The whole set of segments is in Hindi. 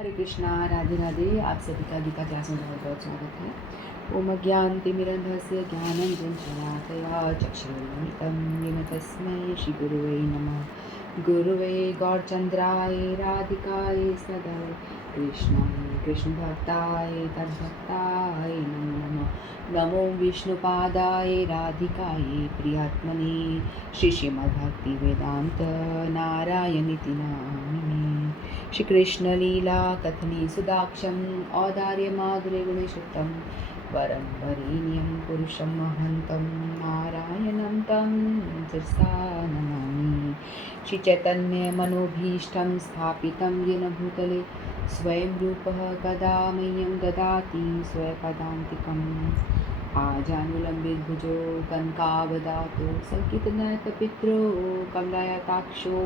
हरे कृष्णा, राधे राधे। आप सभी का गीता क्लास में बहुत बहुत स्वागत है। ओम ज्ञानतिमिरन्धस्य ज्ञानञ्जनशलाकया चक्षुरुन्मिलितं येन तस्मै श्रीगुरुवे नमः। गुरुवे गौरचन्द्राय राधिकाय सदाय कृष्णाय कृष्णभक्ताय तद्भक्ताय नमो नमः। नमो विष्णुपादाय राधिकाय प्रियात्मने श्रीमद्भक्तिवेदान्त नारायणीति नामिने। श्री कृष्ण लीला कथनी सुदाक्षम औदार्य माधुर्य गुणशुद्धम वरम वरेण्यं पुरुषं महन्तं नारायणं तं शिरसा नमामि। श्री चैतन्य मनोभीष्टं स्थापितं येन भूतले स्वयं रूपः कदा मह्यं ददाति स्वपदान्तिकम्। आजानुलम्बितभुजो कनकावदातो सङ्कितनयनपित्रो कमलायताक्षो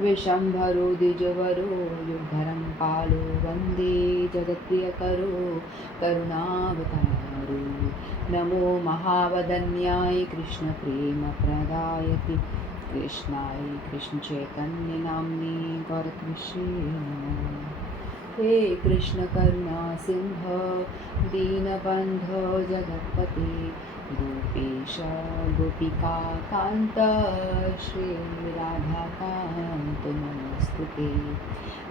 विशम्भरो द्विजवरो युगधरं पालो वन्दे जगत्प्रियकरो करुणावतारो। नमो महावदन्याय कृष्णप्रेमप्रदायते कृष्णाय कृष्णचैतन्यनाम्ने गौरकृष्णे नमः। हे कृष्ण करुणा सिंह दीनबन्धो जगत्पते गोपेश गोपिका कान्त श्रीराधाकान्त नमोस्तुते।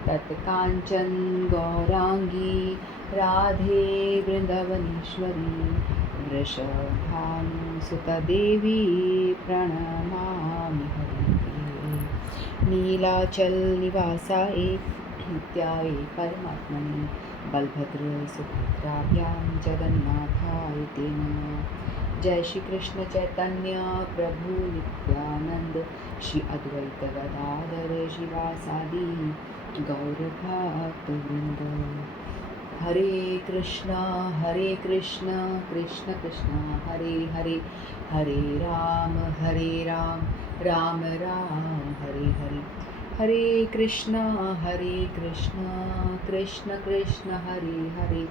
तत्काञ्चन गौराङ्गी राधे वृन्दावनेश्वरी वृषभानुसुतदेवी प्रणमामि हरिप्रिये। नीलाचल निवासाय नित्याय परमात्मने बलभद्र सुभद्राभ्यां जगन्नाथाय ते नमः। जय श्री कृष्ण चैतन्य प्रभु नित्यानंद श्री अद्वैत गदाधर शिवासादि गौर भक्त वृंद। हरे कृष्णा कृष्ण कृष्ण हरे हरे, हरे राम राम राम हरे हरे। हरे कृष्णा कृष्ण कृष्ण हरे हरे,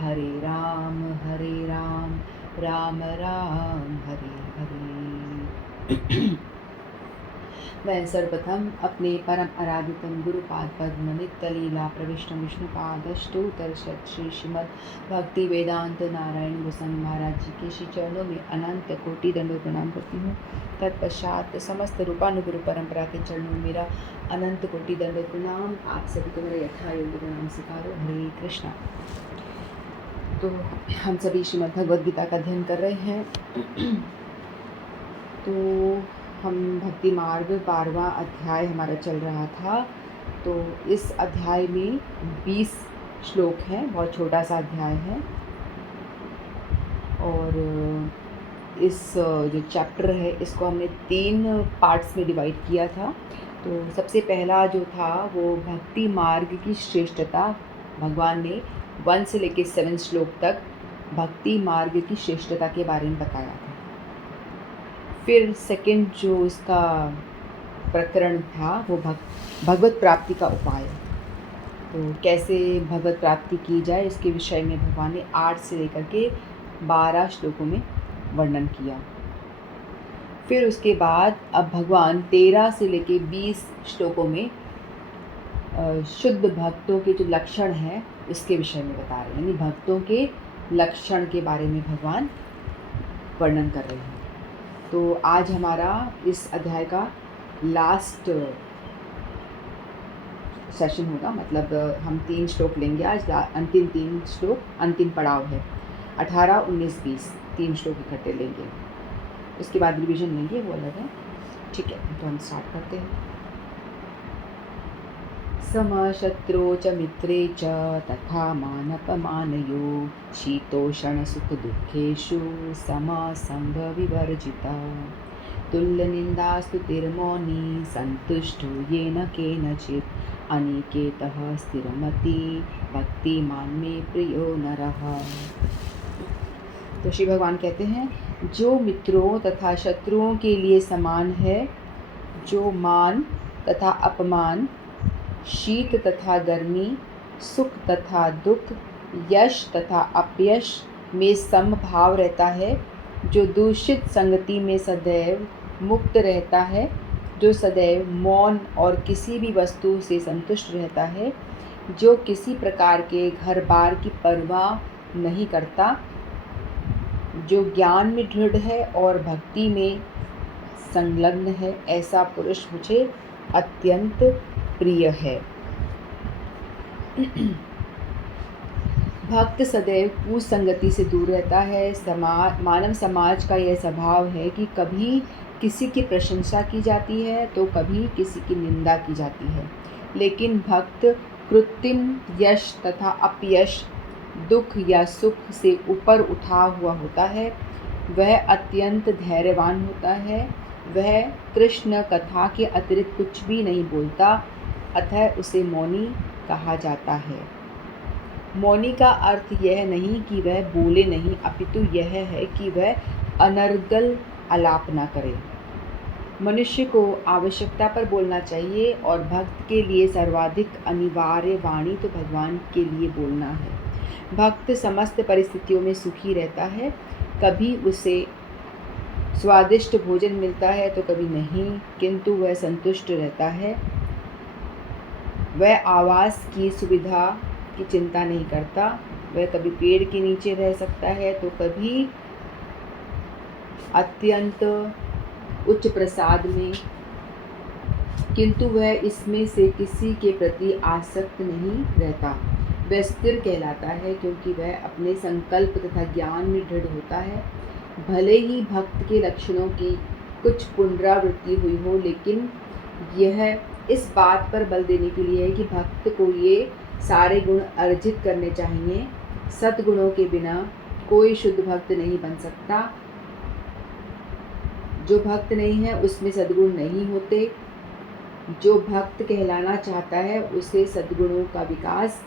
हरे राम राम राम हरे हरे। मैं सर्वप्रथम अपने परम आराधितम गुरुपाद पद्म नित्य लीला प्रविष्टम विष्णुपादष्टोत्तर श्री श्रीमद् भक्ति वेदांत नारायण गोस्वामी महाराज जी के श्री चरणों में अनंत कोटि दंडों प्रणाम करती हूँ। तत्पश्चात समस्त रूपानुगुरु परंपरा के चरणों में मेरा अनंत कोटि दंडों प्रणाम। आप सभी को मेरा यथा योग्य प्रणाम स्वीकारो। हरे कृष्णा। तो हम सभी श्रीमद् भगवद गीता का अध्ययन कर रहे हैं। तो हम भक्ति मार्ग 12वां अध्याय हमारा चल रहा था। तो इस अध्याय में 20 श्लोक हैं, बहुत छोटा सा अध्याय है। और इस जो चैप्टर है इसको हमने 3 पार्ट्स में डिवाइड किया था। तो सबसे पहला जो था वो भक्ति मार्ग की श्रेष्ठता, भगवान ने 1 से लेकर 7 श्लोक तक भक्ति मार्ग की श्रेष्ठता के बारे में बताया था। फिर सेकंड जो इसका प्रकरण था वो भगवत प्राप्ति का उपाय, तो कैसे भगवत प्राप्ति की जाए इसके विषय में भगवान ने 8 से लेकर के 12 श्लोकों में वर्णन किया। फिर उसके बाद अब भगवान 13 से लेकर 20 श्लोकों में शुद्ध भक्तों के जो लक्षण हैं उसके विषय में बता रहे हैं, यानी भक्तों के लक्षण के बारे में भगवान वर्णन कर रहे हैं। तो आज हमारा इस अध्याय का लास्ट सेशन होगा, मतलब हम 3 श्लोक लेंगे आज, अंतिम 3 श्लोक, अंतिम पड़ाव है। 18, 19, 20 3 श्लोक इकट्ठे लेंगे, उसके बाद रिवीजन लेंगे, वो अलग है। ठीक है, तो हम स्टार्ट करते हैं। समशत्रो च मित्रे च तथा मानपमानयो शीतोषणसुखदुःखेषु समसङ्गविवर्जिता तुल्यनिन्दास्तुतिर्मौनी सन्तुष्टो येन केनचित् अनिकेतः स्थिरमति भक्तिमान् मे प्रियो नरः। तो श्री भगवान कहते हैं, जो मित्रों तथा शत्रुओं के लिए समान है, जो मान तथा अपमान, शीत तथा गर्मी, सुख तथा दुख, यश तथा अपयश में समभाव रहता है, जो दूषित संगति में सदैव मुक्त रहता है, जो सदैव मौन और किसी भी वस्तु से संतुष्ट रहता है, जो किसी प्रकार के घर बार की परवाह नहीं करता, जो ज्ञान में दृढ़ है और भक्ति में संलग्न है, ऐसा पुरुष मुझे अत्यंत प्रिय है। भक्त सदैव कुसंगति से दूर रहता है। मानव समाज का यह स्वभाव है कि कभी किसी की प्रशंसा की जाती है तो कभी किसी की निंदा की जाती है, लेकिन भक्त कृत्रिम यश तथा अपयश, दुख या सुख से ऊपर उठा हुआ होता है। वह अत्यंत धैर्यवान होता है। वह कृष्ण कथा के अतिरिक्त कुछ भी नहीं बोलता, अतः उसे मौनी कहा जाता है। मौनी का अर्थ यह नहीं कि वह बोले नहीं, अपितु यह है कि वह अनर्गल आलाप न करे। मनुष्य को आवश्यकता पर बोलना चाहिए और भक्त के लिए सर्वाधिक अनिवार्य वाणी तो भगवान के लिए बोलना है। भक्त समस्त परिस्थितियों में सुखी रहता है। कभी उसे स्वादिष्ट भोजन मिलता है तो कभी नहीं, किंतु वह संतुष्ट रहता है। वह आवास की सुविधा की चिंता नहीं करता। वह कभी पेड़ के नीचे रह सकता है तो कभी अत्यंत उच्च प्रसाद में, किंतु वह इसमें से किसी के प्रति आसक्त नहीं रहता। वह स्थिर कहलाता है क्योंकि वह अपने संकल्प तथा ज्ञान में दृढ़ होता है। भले ही भक्त के लक्षणों की कुछ पुनरावृत्ति हुई हो, लेकिन यह इस बात पर बल देने के लिए है कि भक्त को ये सारे गुण अर्जित करने चाहिए। सद्गुणों के बिना कोई शुद्ध भक्त नहीं बन सकता। जो भक्त नहीं है उसमें सद्गुण नहीं होते। जो भक्त कहलाना चाहता है उसे सद्गुणों का विकास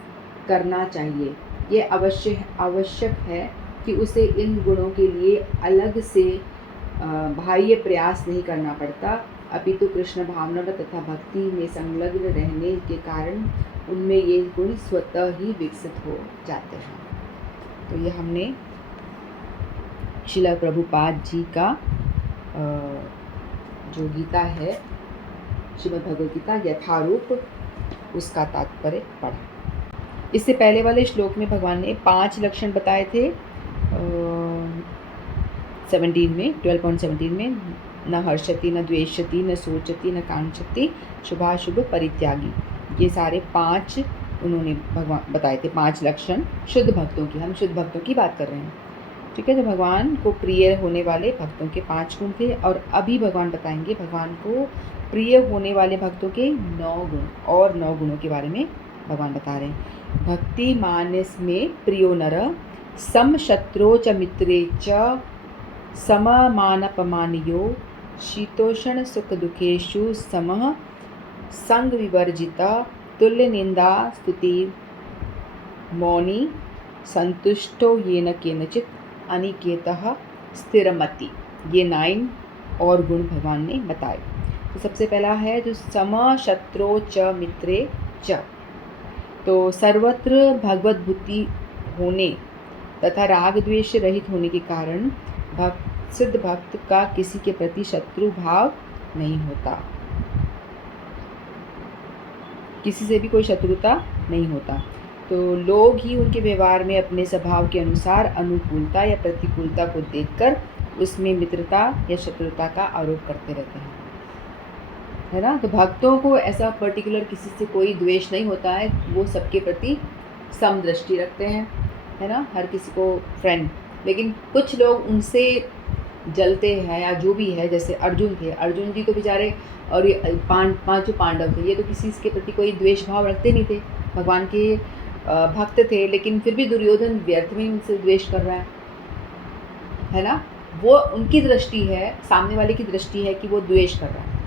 करना चाहिए। ये आवश्यक है कि उसे इन गुणों के लिए अलग से बाह्य प्रयास नहीं करना पड़ता, अपितु कृष्ण भावना तथा भक्ति में संलग्न रहने के कारण उनमें ये गुण स्वतः ही विकसित हो जाते हैं। तो ये हमने श्रील प्रभुपाद जी का जो गीता है, श्रीमद् भगवद गीता यथारूप, उसका तात्पर्य पढ़ा। इससे पहले वाले श्लोक में भगवान ने 5 लक्षण बताए थे 12.17 में, न हर्षति, न द्वेषति, न सोचति, न कांक्षति, शुभाशुभ परित्यागी। ये सारे 5 उन्होंने भगवान बताए थे, 5 लक्षण शुद्ध भक्तों की। हम शुद्ध भक्तों की बात कर रहे हैं, ठीक है। तो भगवान को प्रिय होने वाले भक्तों के 5 गुण थे, और अभी भगवान बताएंगे भगवान को प्रिय होने वाले भक्तों के 9 गुण, और 9 गुणों के बारे में भगवान बता रहे हैं। भक्ति मानस में प्रियो नर, सम शत्रो च मित्रे च, सममानपमानयो, शीतोषण सुख दुखेषु समः, संग विवर्जिता, तुल्य निंदा स्तुति, मौनी, संतुष्टो येन केनचित, अनिकेतः स्थिरमति। ये 9 और गुण भगवान ने बताए। तो सबसे पहला है जो सम शत्रो च मित्रे च। तो सर्वत्र भगवत बुद्धि होने तथा राग द्वेष रहित होने के कारण सिद्ध भक्त का किसी के प्रति शत्रु भाव नहीं होता, किसी से भी कोई शत्रुता नहीं होता। तो लोग ही उनके व्यवहार में अपने स्वभाव के अनुसार अनुकूलता या प्रतिकूलता को देखकर उसमें मित्रता या शत्रुता का आरोप करते रहते हैं, है ना। तो भक्तों को ऐसा पर्टिकुलर किसी से कोई द्वेष नहीं होता है, वो सबके प्रति समदृष्टि रखते हैं, है ना, हर किसी को फ्रेंड। लेकिन कुछ लोग उनसे जलते हैं या जो भी है, जैसे अर्जुन थे, अर्जुन जी तो बेचारे, और ये 5 पांडव थे, ये तो किसी के प्रति कोई द्वेष भाव रखते नहीं थे, भगवान के भक्त थे, लेकिन फिर भी दुर्योधन व्यर्थ में उनसे द्वेष कर रहा है ना। वो उनकी दृष्टि है, सामने वाले की दृष्टि है कि वो द्वेष कर रहा है,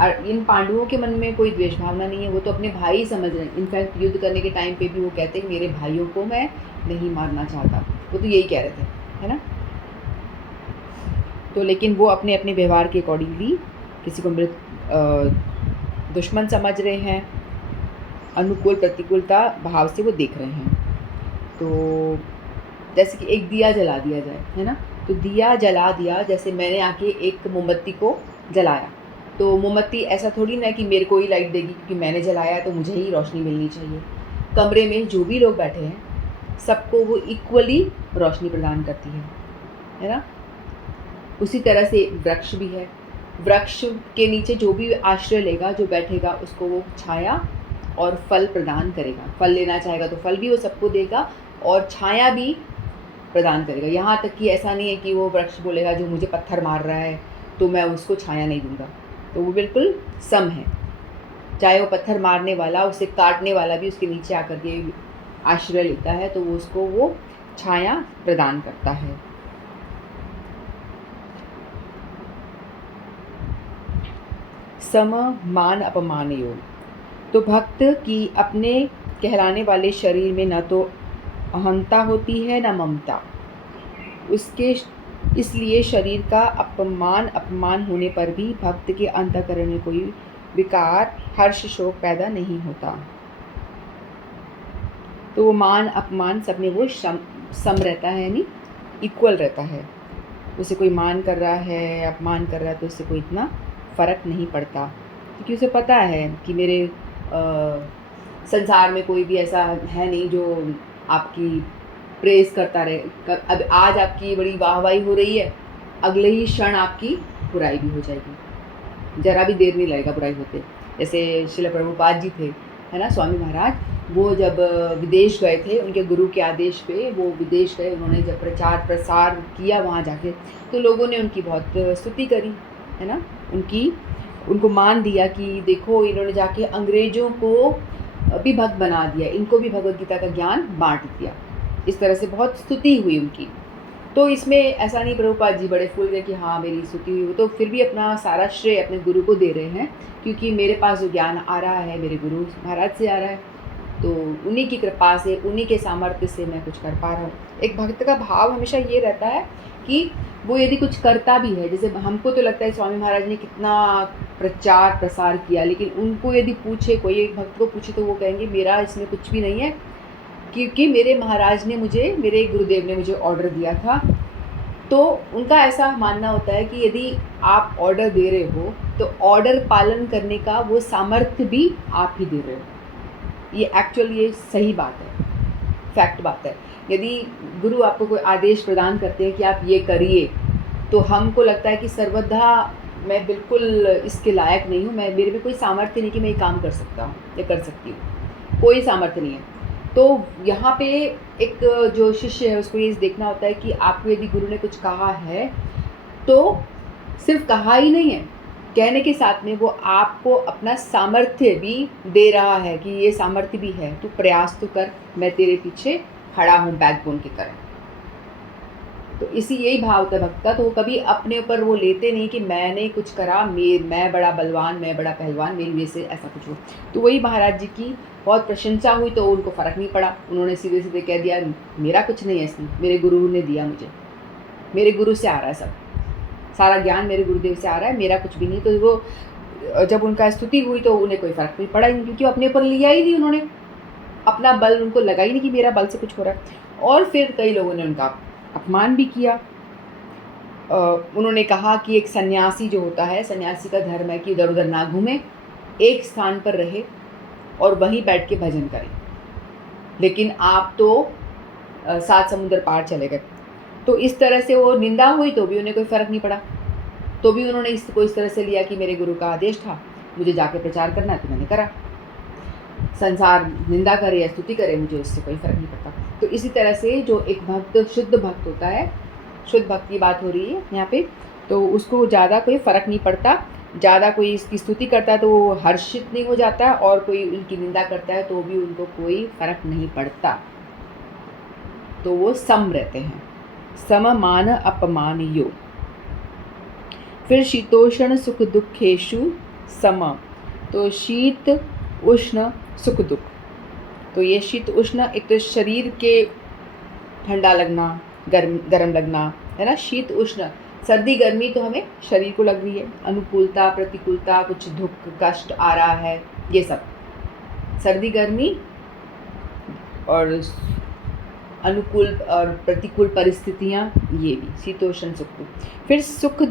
और इन पांडवों के मन में कोई द्वेष भावना नहीं है, वो तो अपने भाई समझ रहे हैं। इनफैक्ट युद्ध करने के टाइम पे भी वो कहते हैं मेरे भाइयों को मैं नहीं मारना चाहता, वो तो यही कह रहे थे, है ना। तो लेकिन वो अपने अपने व्यवहार के अकॉर्डिंगली किसी को दुश्मन समझ रहे हैं, अनुकूल प्रतिकूलता भाव से वो देख रहे हैं। तो जैसे कि एक दिया जला दिया जाए, है ना, तो दिया जला दिया, जैसे मैंने आके एक मोमबत्ती को जलाया, तो मोमबत्ती ऐसा थोड़ी ना कि मेरे को ही लाइट देगी क्योंकि मैंने जलाया है तो मुझे ही रोशनी मिलनी चाहिए। कमरे में जो भी लोग बैठे हैं सबको वो इक्वली रोशनी प्रदान करती है ना। उसी तरह से वृक्ष भी है, वृक्ष के नीचे जो भी आश्रय लेगा, जो बैठेगा, उसको वो छाया और फल प्रदान करेगा। फल लेना चाहेगा तो फल भी वो सबको देगा और छाया भी प्रदान करेगा। यहाँ तक कि ऐसा नहीं है कि वो वृक्ष बोलेगा जो मुझे पत्थर मार रहा है तो मैं उसको छाया नहीं दूंगा, तो वो बिल्कुल सम है। चाहे वो पत्थर मारने वाला, उसे काटने वाला भी उसके नीचे आकर के आश्रय लेता है तो वो उसको वो छाया प्रदान करता है। सम मान अपमान योग। तो भक्त की अपने कहलाने वाले शरीर में न तो अहंता होती है न ममता, उसके इसलिए शरीर का अपमान होने पर भी भक्त के अंतःकरण में कोई विकार, हर्ष, शोक पैदा नहीं होता। तो वो मान अपमान सब में वो सम रहता है, यानी इक्वल रहता है। उसे कोई मान कर रहा है, अपमान कर रहा है तो उससे कोई इतना फ़र्क नहीं पड़ता, क्योंकि उसे पता है कि मेरे संसार में कोई भी ऐसा है नहीं जो आपकी प्रेज़ करता रहे। अब आज आपकी बड़ी वाहवाही हो रही है, अगले ही क्षण आपकी बुराई भी हो जाएगी, ज़रा भी देर नहीं लगेगा बुराई होते। जैसे श्रील प्रभुपाद जी थे, है ना, स्वामी महाराज, वो जब विदेश गए थे, उनके गुरु के आदेश पे वो विदेश गए, उन्होंने जब प्रचार प्रसार किया वहाँ जाके, तो लोगों ने उनकी बहुत स्तुति करी, है ना, उनको मान दिया कि देखो इन्होंने जाके अंग्रेज़ों को भी भक्त बना दिया, इनको भी भगवद गीता का ज्ञान बांट दिया। इस तरह से बहुत स्तुति हुई उनकी। तो इसमें ऐसा नहीं प्रभुपाद जी बड़े फूल गए कि हाँ मेरी स्तुति हुई, तो फिर भी अपना सारा श्रेय अपने गुरु को दे रहे हैं, क्योंकि मेरे पास जो ज्ञान आ रहा है मेरे गुरु महाराज से आ रहा है, तो उन्हीं की कृपा से, उन्हीं के सामर्थ्य से मैं कुछ कर पा रहा हूँ। एक भक्त का भाव हमेशा ये रहता है कि वो यदि कुछ करता भी है, जैसे हमको तो लगता है स्वामी महाराज ने कितना प्रचार प्रसार किया, लेकिन उनको यदि पूछे, कोई एक भक्त को पूछे, तो वो कहेंगे मेरा इसमें कुछ भी नहीं है, क्योंकि मेरे महाराज ने मुझे, मेरे गुरुदेव ने मुझे ऑर्डर दिया था। तो उनका ऐसा मानना होता है कि यदि आप ऑर्डर दे रहे हो तो ऑर्डर पालन करने का वो सामर्थ्य भी आप ही दे रहे हो। ये एक्चुअली ये सही बात है, फैक्ट बात है। यदि गुरु आपको कोई आदेश प्रदान करते हैं कि आप ये करिए, तो हमको लगता है कि सर्वदा मैं बिल्कुल इसके लायक नहीं हूँ, मेरे में कोई सामर्थ्य नहीं कि मैं ये काम कर सकता हूँ या कर सकती हूँ, कोई सामर्थ्य नहीं है। तो यहाँ पे एक जो शिष्य है उसको ये देखना होता है कि आपको यदि गुरु ने कुछ कहा है तो सिर्फ कहा ही नहीं है, कहने के साथ में वो आपको अपना सामर्थ्य भी दे रहा है कि ये सामर्थ्य भी है, तो प्रयास तो कर, मैं तेरे पीछे खड़ा हूँ बैकबोन की तरह। तो इसी यही भाव होता है भक्त का। तो वो कभी अपने ऊपर वो लेते नहीं कि मैंने कुछ करा, मैं बड़ा बलवान, मैं बड़ा पहलवान, मेरी वजह से ऐसा कुछ हो। तो वही महाराज जी की बहुत प्रशंसा हुई तो उनको फ़र्क नहीं पड़ा, उन्होंने सीधे सीधे कह दिया मेरा कुछ नहीं है इसमें, मेरे गुरु ने दिया मुझे, मेरे गुरु से आ रहा है सब, सारा ज्ञान मेरे गुरुदेव से आ रहा है, मेरा कुछ भी नहीं। तो वो जब उनका स्तुति हुई तो उन्हें कोई फ़र्क नहीं पड़ा ही नहीं, क्योंकि अपने ऊपर लिया ही नहीं, उन्होंने अपना बल उनको लगा ही नहीं कि मेरा बल से कुछ हो रहा है। और फिर कई लोगों ने उनका अपमान भी किया। उन्होंने कहा कि एक सन्यासी जो होता है, सन्यासी का धर्म है कि इधर उधर ना घूमे, एक स्थान पर रहे और वहीं बैठ के भजन करें, लेकिन आप तो 7 समुंदर पार चले गए। तो इस तरह से वो निंदा हुई तो भी उन्हें कोई फ़र्क नहीं पड़ा, तो भी उन्होंने इसको इस तरह से लिया कि मेरे गुरु का आदेश था, मुझे जाके प्रचार करना है तो मैंने करा, संसार निंदा करे या स्तुति करे मुझे उससे कोई फ़र्क नहीं पड़ता। तो इसी तरह से जो एक भक्त, शुद्ध भक्त होता है, शुद्ध भक्त की बात हो रही है यहाँ पे, तो उसको ज़्यादा कोई फ़र्क नहीं पड़ता, ज़्यादा कोई इसकी स्तुति करता है तो वो हर्षित नहीं हो जाता है, और कोई उनकी निंदा करता है तो भी उनको कोई फ़र्क नहीं पड़ता, तो वो सम रहते हैं। सम मान अपमान योग। फिर शीतोष्ण सुख दुखेशु सम, तो शीत उष्ण सुख दुख, तो ये शीत उष्ण, एक तो शरीर के ठंडा लगना, गर्म लगना, है ना, शीत उष्ण, सर्दी गर्मी तो हमें शरीर को लग रही है, अनुकूलता प्रतिकूलता, कुछ दुख कष्ट आ रहा है, ये सब सर्दी गर्मी और अनुकूल और प्रतिकूल परिस्थितियाँ, ये भी शीतोष्ण सुख दुख। फिर सुख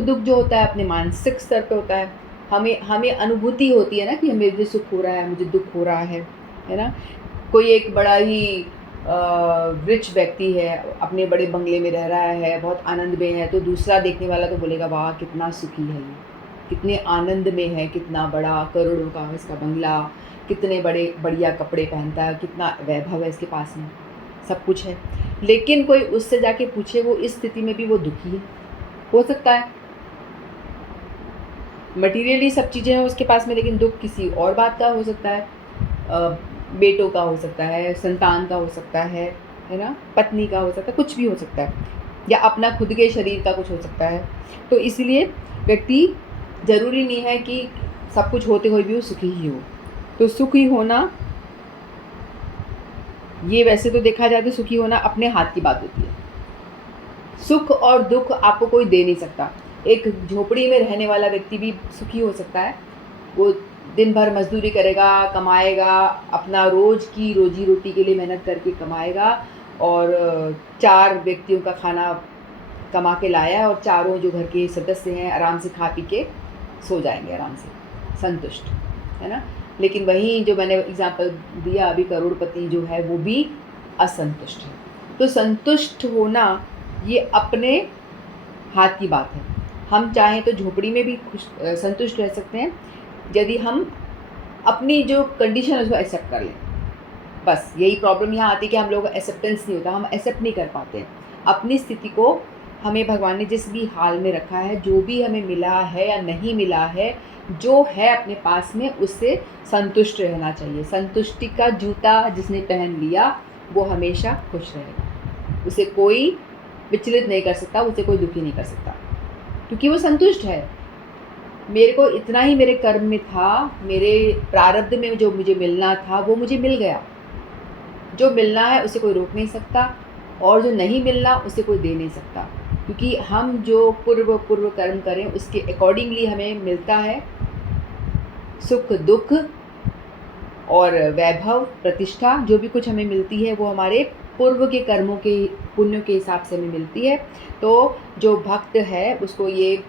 दुख जो होता है अपने मानसिक स्तर पे होता है। हमें अनुभूति होती है ना कि मुझे सुख हो रहा है, मुझे दुख हो रहा है ना। कोई एक बड़ा ही रिच व्यक्ति है, अपने बड़े बंगले में रह रहा है, बहुत आनंद में है, तो दूसरा देखने वाला तो बोलेगा वाह कितना सुखी है ये, कितने आनंद में है, कितना बड़ा करोड़ों का इसका बंगला, कितने बड़े बढ़िया कपड़े पहनता है, कितना वैभव है इसके पास में, सब कुछ है। लेकिन कोई उससे जाके पूछे वो इस स्थिति में भी वो दुखी है, हो सकता है मटीरियली सब चीज़ें हैं उसके पास में, लेकिन दुख किसी और बात का हो सकता है, बेटों का हो सकता है, संतान का हो सकता है ना, पत्नी का हो सकता है, कुछ भी हो सकता है, या अपना खुद के शरीर का कुछ हो सकता है। तो इसलिए व्यक्ति ज़रूरी नहीं है कि सब कुछ होते हुए भी वो सुखी ही हो। तो सुखी होना, ये वैसे तो देखा जाए तो सुखी होना अपने हाथ की बात होती है। सुख और दुख आपको कोई दे नहीं सकता। एक झोपड़ी में रहने वाला व्यक्ति भी सुखी हो सकता है, वो दिन भर मजदूरी करेगा, कमाएगा, अपना रोज़ की रोजी रोटी के लिए मेहनत करके कमाएगा, और 4 व्यक्तियों का खाना कमा के लाया है, और चारों जो घर के सदस्य हैं आराम से खा पी के सो जाएंगे आराम से, संतुष्ट, है ना। लेकिन वहीं जो मैंने एग्जाम्पल दिया अभी, करोड़पति जो है वो भी असंतुष्ट है। तो संतुष्ट होना ये अपने हाथ की बात है। हम चाहें तो झोपड़ी में भी संतुष्ट रह सकते हैं, यदि हम अपनी जो कंडीशन है उसको एक्सेप्ट कर लें। बस यही प्रॉब्लम यहाँ आती है कि हम लोग एक्सेप्टेंस नहीं होता, हम एक्सेप्ट नहीं कर पाते हैं अपनी स्थिति को। हमें भगवान ने जिस भी हाल में रखा है, जो भी हमें मिला है या नहीं मिला है, जो है अपने पास में, उससे संतुष्ट रहना चाहिए। संतुष्टि का जूता जिसने पहन लिया वो हमेशा खुश रहेगा, उसे कोई विचलित नहीं कर सकता, उसे कोई दुखी नहीं कर सकता, क्योंकि वो संतुष्ट है। मेरे को इतना ही मेरे कर्म में था, मेरे प्रारब्ध में जो मुझे मिलना था वो मुझे मिल गया। जो मिलना है उसे कोई रोक नहीं सकता, और जो नहीं मिलना उसे कोई दे नहीं सकता, क्योंकि हम जो पूर्व कर्म करें उसके अकॉर्डिंगली हमें मिलता है सुख दुख और वैभव प्रतिष्ठा। जो भी कुछ हमें मिलती है वो हमारे पूर्व के कर्मों के पुण्यों के हिसाब से हमें मिलती है। तो जो भक्त है उसको ये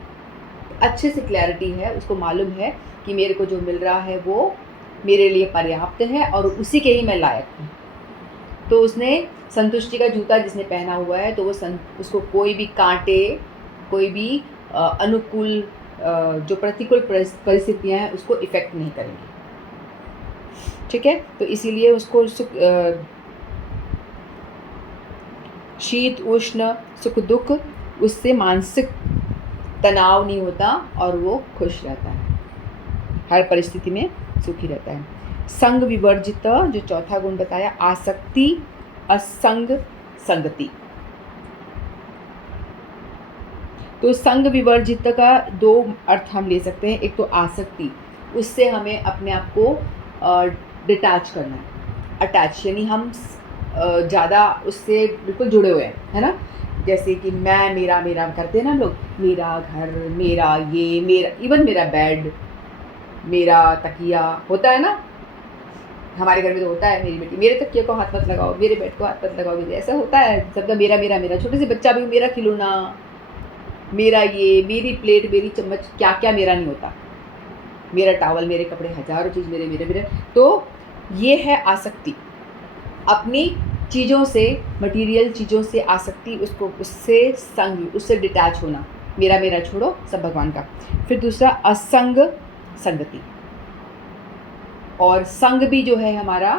अच्छे से क्लैरिटी है, उसको मालूम है कि मेरे को जो मिल रहा है वो मेरे लिए पर्याप्त है और उसी के ही मैं लायक हूँ। तो उसने संतुष्टि का जूता जिसने पहना हुआ है, तो वो उसको कोई भी कांटे, कोई भी अनुकूल जो प्रतिकूल परिस्थितियाँ हैं उसको इफ़ेक्ट नहीं करेंगी। ठीक है, तो इसीलिए उसको शीत उष्ण सुख दुख, उससे मानसिक तनाव नहीं होता और वो खुश रहता है, हर परिस्थिति में सुखी रहता है। संग विवर्जित, जो चौथा गुण बताया, आसक्ति असंग संगति। तो संग विवर्जित का 2 अर्थ हम ले सकते हैं। एक तो आसक्ति, उससे हमें अपने आप को डिटैच करना है, अटैच, यानी हम ज़्यादा उससे बिल्कुल जुड़े हुए हैं, है ना। जैसे कि मैं मेरा मेरा करते हैं ना लोग, मेरा घर, मेरा ये, मेरा, इवन मेरा बेड, मेरा तकिया होता है ना, हमारे घर में तो होता है, मेरी बेटी मेरे तकिए को हाथ मत लगाओ, मेरे बेड को हाथ मत लगाओ, ऐसा होता है सबका, मेरा मेरा मेरा। छोटे से बच्चा भी मेरा खिलौना, मेरा ये, मेरी प्लेट, मेरी चम्मच, क्या क्या मेरा नहीं होता, मेरा टॉवल, मेरे कपड़े, हज़ारों चीज़ मेरे मेरे मेरे। तो ये है आसक्ति, अपनी चीज़ों से, मटेरियल चीज़ों से आसक्ति, उसको उससे संग, उससे डिटैच होना, मेरा मेरा छोड़ो, सब भगवान का। फिर दूसरा असंग संगति, और संग भी जो है हमारा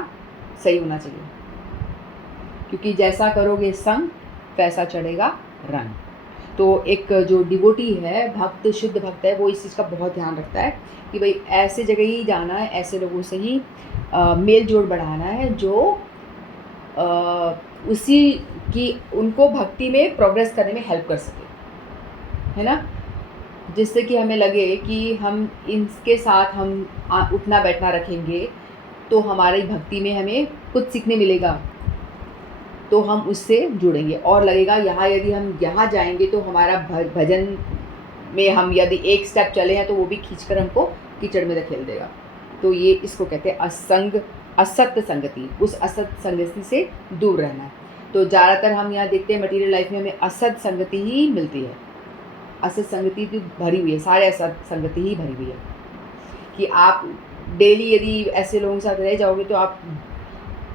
सही होना चाहिए, क्योंकि जैसा करोगे संग वैसा चढ़ेगा रंग। तो एक जो डिवोटी है, भक्त, शुद्ध भक्त है, वो इस चीज़ का बहुत ध्यान रखता है कि भाई ऐसे जगह ही जाना है, ऐसे लोगों से ही मेल जोड़ बढ़ाना है जो उसी की, उनको भक्ति में प्रोग्रेस करने में हेल्प कर सके, है ना। जिससे कि हमें लगे कि हम इनके साथ हम उठना बैठना रखेंगे तो हमारी भक्ति में हमें कुछ सीखने मिलेगा, तो हम उससे जुड़ेंगे, और लगेगा यहाँ, यदि हम यहाँ जाएंगे तो हमारा भजन में हम यदि एक स्टेप चले हैं तो वो भी खींचकर हमको कीचड़ में धकेल देगा। तो ये इसको कहते हैं असंग असत्य संगति, उस असत्य संगति से दूर रहना है। तो ज़्यादातर हम यहाँ देखते हैं मटीरियल लाइफ में हमें असत्य संगति ही मिलती है, असत्य संगति तो भरी हुई है, सारे असत्य संगति ही भरी हुई है कि आप डेली यदि ऐसे लोगों के साथ रह जाओगे तो आप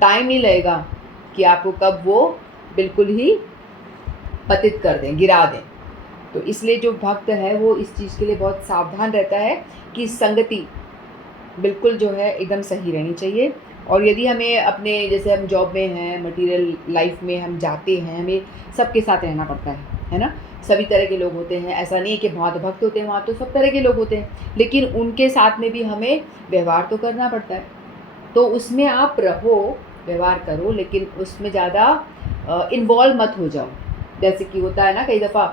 टाइम नहीं लगेगा कि आपको कब वो बिल्कुल ही पतित कर दें, गिरा दें। तो इसलिए जो भक्त है वो इस चीज़ के लिए बहुत सावधान रहता है कि संगति बिल्कुल जो है एकदम सही रहनी चाहिए। और यदि हमें अपने, जैसे हम जॉब में हैं, मटीरियल लाइफ में हम जाते हैं, हमें सबके साथ रहना पड़ता है ना। सभी तरह के लोग होते हैं, ऐसा नहीं है कि वहाँ तो भक्त होते हैं, वहाँ तो सब तरह के लोग होते हैं, लेकिन उनके साथ में भी हमें व्यवहार तो करना पड़ता है। तो उसमें आप रहो, व्यवहार करो, लेकिन उसमें ज़्यादा इन्वॉल्व मत हो जाओ। जैसे कि होता है ना कई दफ़ा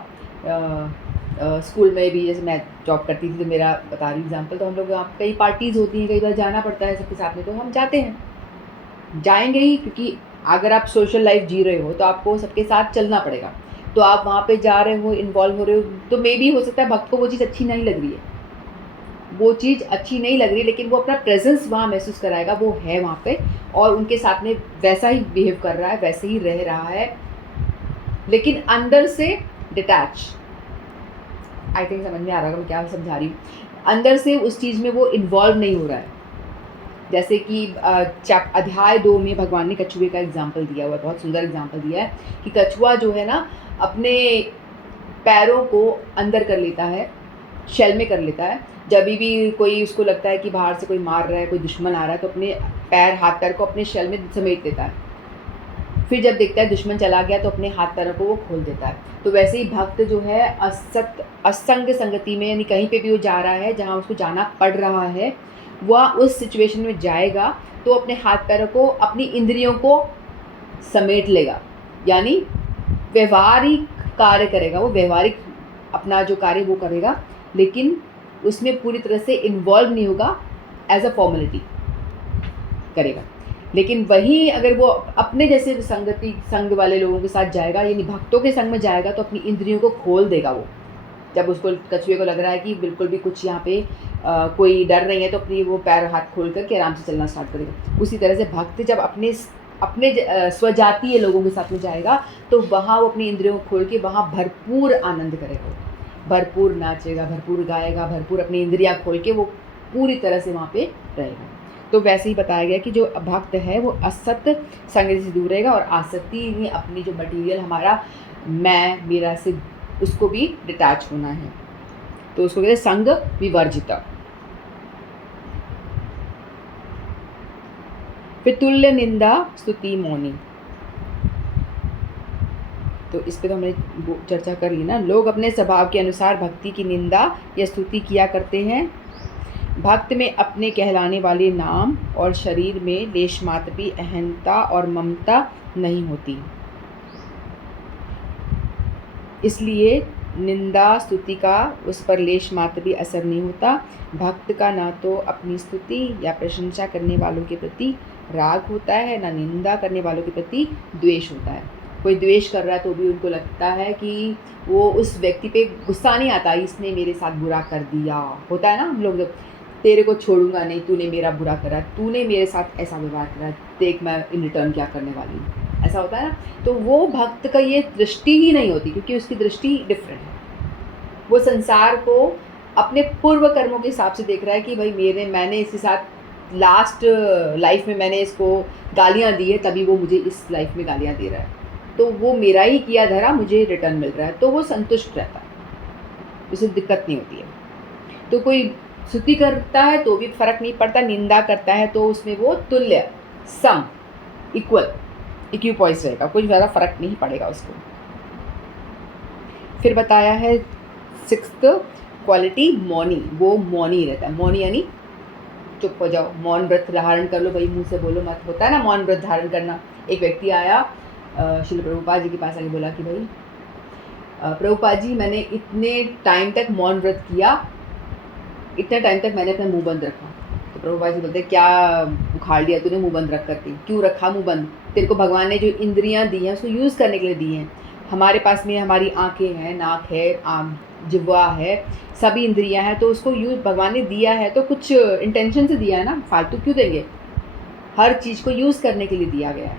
स्कूल में भी, जैसे मैं जॉब करती थी तो मेरा बता रही एग्जाम्पल, तो हम लोग यहाँ कई पार्टीज़ होती हैं, कई बार जाना पड़ता है सबके साथ में, तो हम जाते हैं, जाएंगे ही, क्योंकि अगर आप सोशल लाइफ जी रहे हो तो आपको सबके साथ चलना पड़ेगा। तो आप वहाँ पे जा रहे हो, इन्वॉल्व हो रहे हो, तो मे भी हो सकता है भक्त को वो चीज़ अच्छी नहीं लग रही है, वो चीज़ अच्छी नहीं लग रही, लेकिन वो अपना प्रेजेंस वहाँ महसूस कराएगा, वो है वहाँ पे और उनके साथ में वैसा ही बिहेव कर रहा है, वैसे ही रह रहा है, लेकिन अंदर से डिटैच। आई थिंक समझ में आ रहा होगा मैं क्या समझा रही हूँ। अंदर से उस चीज़ में वो इन्वॉल्व नहीं हो रहा है। जैसे कि अध्याय 2 में भगवान ने कछुए का एग्जाम्पल दिया हुआ है, बहुत सुंदर एग्जाम्पल दिया है कि कछुआ जो है ना अपने पैरों को अंदर कर लेता है, शेल में कर लेता है। जब भी कोई उसको लगता है कि बाहर से कोई मार रहा है, कोई दुश्मन आ रहा है, तो अपने पैर, हाथ पैर को अपने शेल में समेट देता है। फिर जब देखता है दुश्मन चला गया तो अपने हाथ पैरों को वो खोल देता है। तो वैसे ही भक्त जो है असंग संगति में, यानी कहीं पे भी वो जा रहा है जहाँ उसको जाना पड़ रहा है, वह उस सिचुएशन में जाएगा तो अपने हाथ पैरों को, अपनी इंद्रियों को समेट लेगा, यानी व्यवहारिक कार्य करेगा, वो व्यवहारिक अपना जो कार्य वो करेगा, लेकिन उसमें पूरी तरह से इन्वॉल्व नहीं होगा, एज अ फॉर्मेलिटी करेगा। लेकिन वहीं अगर वो अपने जैसे संग वाले लोगों के साथ जाएगा, यानी भक्तों के संग में जाएगा, तो अपनी इंद्रियों को खोल देगा वो। जब उसको, कछुए को लग रहा है कि बिल्कुल भी कुछ यहाँ पे कोई डर नहीं है, तो अपनी वो पैर हाथ खोल करके आराम से चलना स्टार्ट करेगा। उसी तरह से भक्त जब अपने स्वजातीय लोगों के साथ में जाएगा तो वहाँ वो अपनी इंद्रियों को खोल के वहाँ भरपूर आनंद करेगा, भरपूर नाचेगा, भरपूर गाएगा, भरपूर अपनी इंद्रियाँ खोल के वो पूरी तरह से वहाँ पे रहेगा। तो वैसे ही बताया गया कि जो भक्त है वो असत्य संगति से दूर रहेगा और आसक्ति में अपनी जो मटीरियल हमारा मैं, मेरा से, उसको भी डिटैच होना है। तो उसको कहते हैं संग विवर्जिता। फिर तुल्य निंदा स्तुति मौनी, तो इस पे तो हमने चर्चा कर ली ना। लोग अपने स्वभाव के अनुसार भक्ति की निंदा या स्तुति किया करते हैं। भक्त में अपने कहलाने वाले नाम और शरीर में लेश मात्र भी अहंता और ममता नहीं होती, इसलिए निंदा स्तुति का उस पर लेश मात्र भी असर नहीं होता। भक्त का ना तो अपनी स्तुति या प्रशंसा करने वालों के प्रति राग होता है, ना निंदा करने वालों के प्रति द्वेष होता है। कोई द्वेष कर रहा है तो भी उनको लगता है कि वो उस व्यक्ति पे गुस्सा नहीं आता, इसने मेरे साथ बुरा कर दिया। होता है ना, हम लोग तेरे को छोड़ूंगा नहीं, तूने मेरा बुरा करा, तूने मेरे साथ ऐसा व्यवहार करा, देख मैं इन रिटर्न क्या करने वाली हूँ, ऐसा होता है ना। तो वो भक्त का ये दृष्टि ही नहीं होती, क्योंकि उसकी दृष्टि डिफरेंट है। वो संसार को अपने पूर्व कर्मों के हिसाब से देख रहा है कि भाई मैंने इसके साथ लास्ट लाइफ में मैंने इसको गालियाँ दी है, तभी वो मुझे इस लाइफ में गालियाँ दे रहा है, तो वो मेरा ही किया धरा मुझे रिटर्न मिल रहा है, तो वो संतुष्ट रहता है, उसे दिक्कत नहीं होती है। तो कोई स्तुति करता है तो भी फर्क नहीं पड़ता, निंदा करता है तो उसमें वो तुल्य, सम, इक्विपॉइस रहेगा, कुछ ज़्यादा फर्क नहीं पड़ेगा उसको। फिर बताया है 6th क्वालिटी मौनी, वो मौनी रहता है। मौनी यानी चुप हो जाओ, मौन व्रत धारण कर लो, भाई मुंह से बोलो मत, होता है ना मौन व्रत धारण करना। एक व्यक्ति आया श्रील प्रभुपाद जी के पास आके बोला कि भाई प्रभुपाद जी, मैंने इतने टाइम तक मौन व्रत किया, इतने टाइम तक मैंने अपना मुंह बंद रखा। तो प्रभुपाद जी बोलते, क्या उखाड़ लिया तूने मुंह बंद रख करके, क्यों रखा मुंह बंद? तेरे को भगवान ने जो इंद्रियां दी हैं उसको यूज़ करने के लिए दी हैं। हमारे पास में हमारी आँखें हैं, नाक है, जिह्वा है, सभी इंद्रियां हैं, तो उसको यूज़ भगवान ने दिया है तो कुछ इंटेंशन से दिया है ना, फालतू क्यों देंगे? हर चीज़ को यूज़ करने के लिए दिया गया है,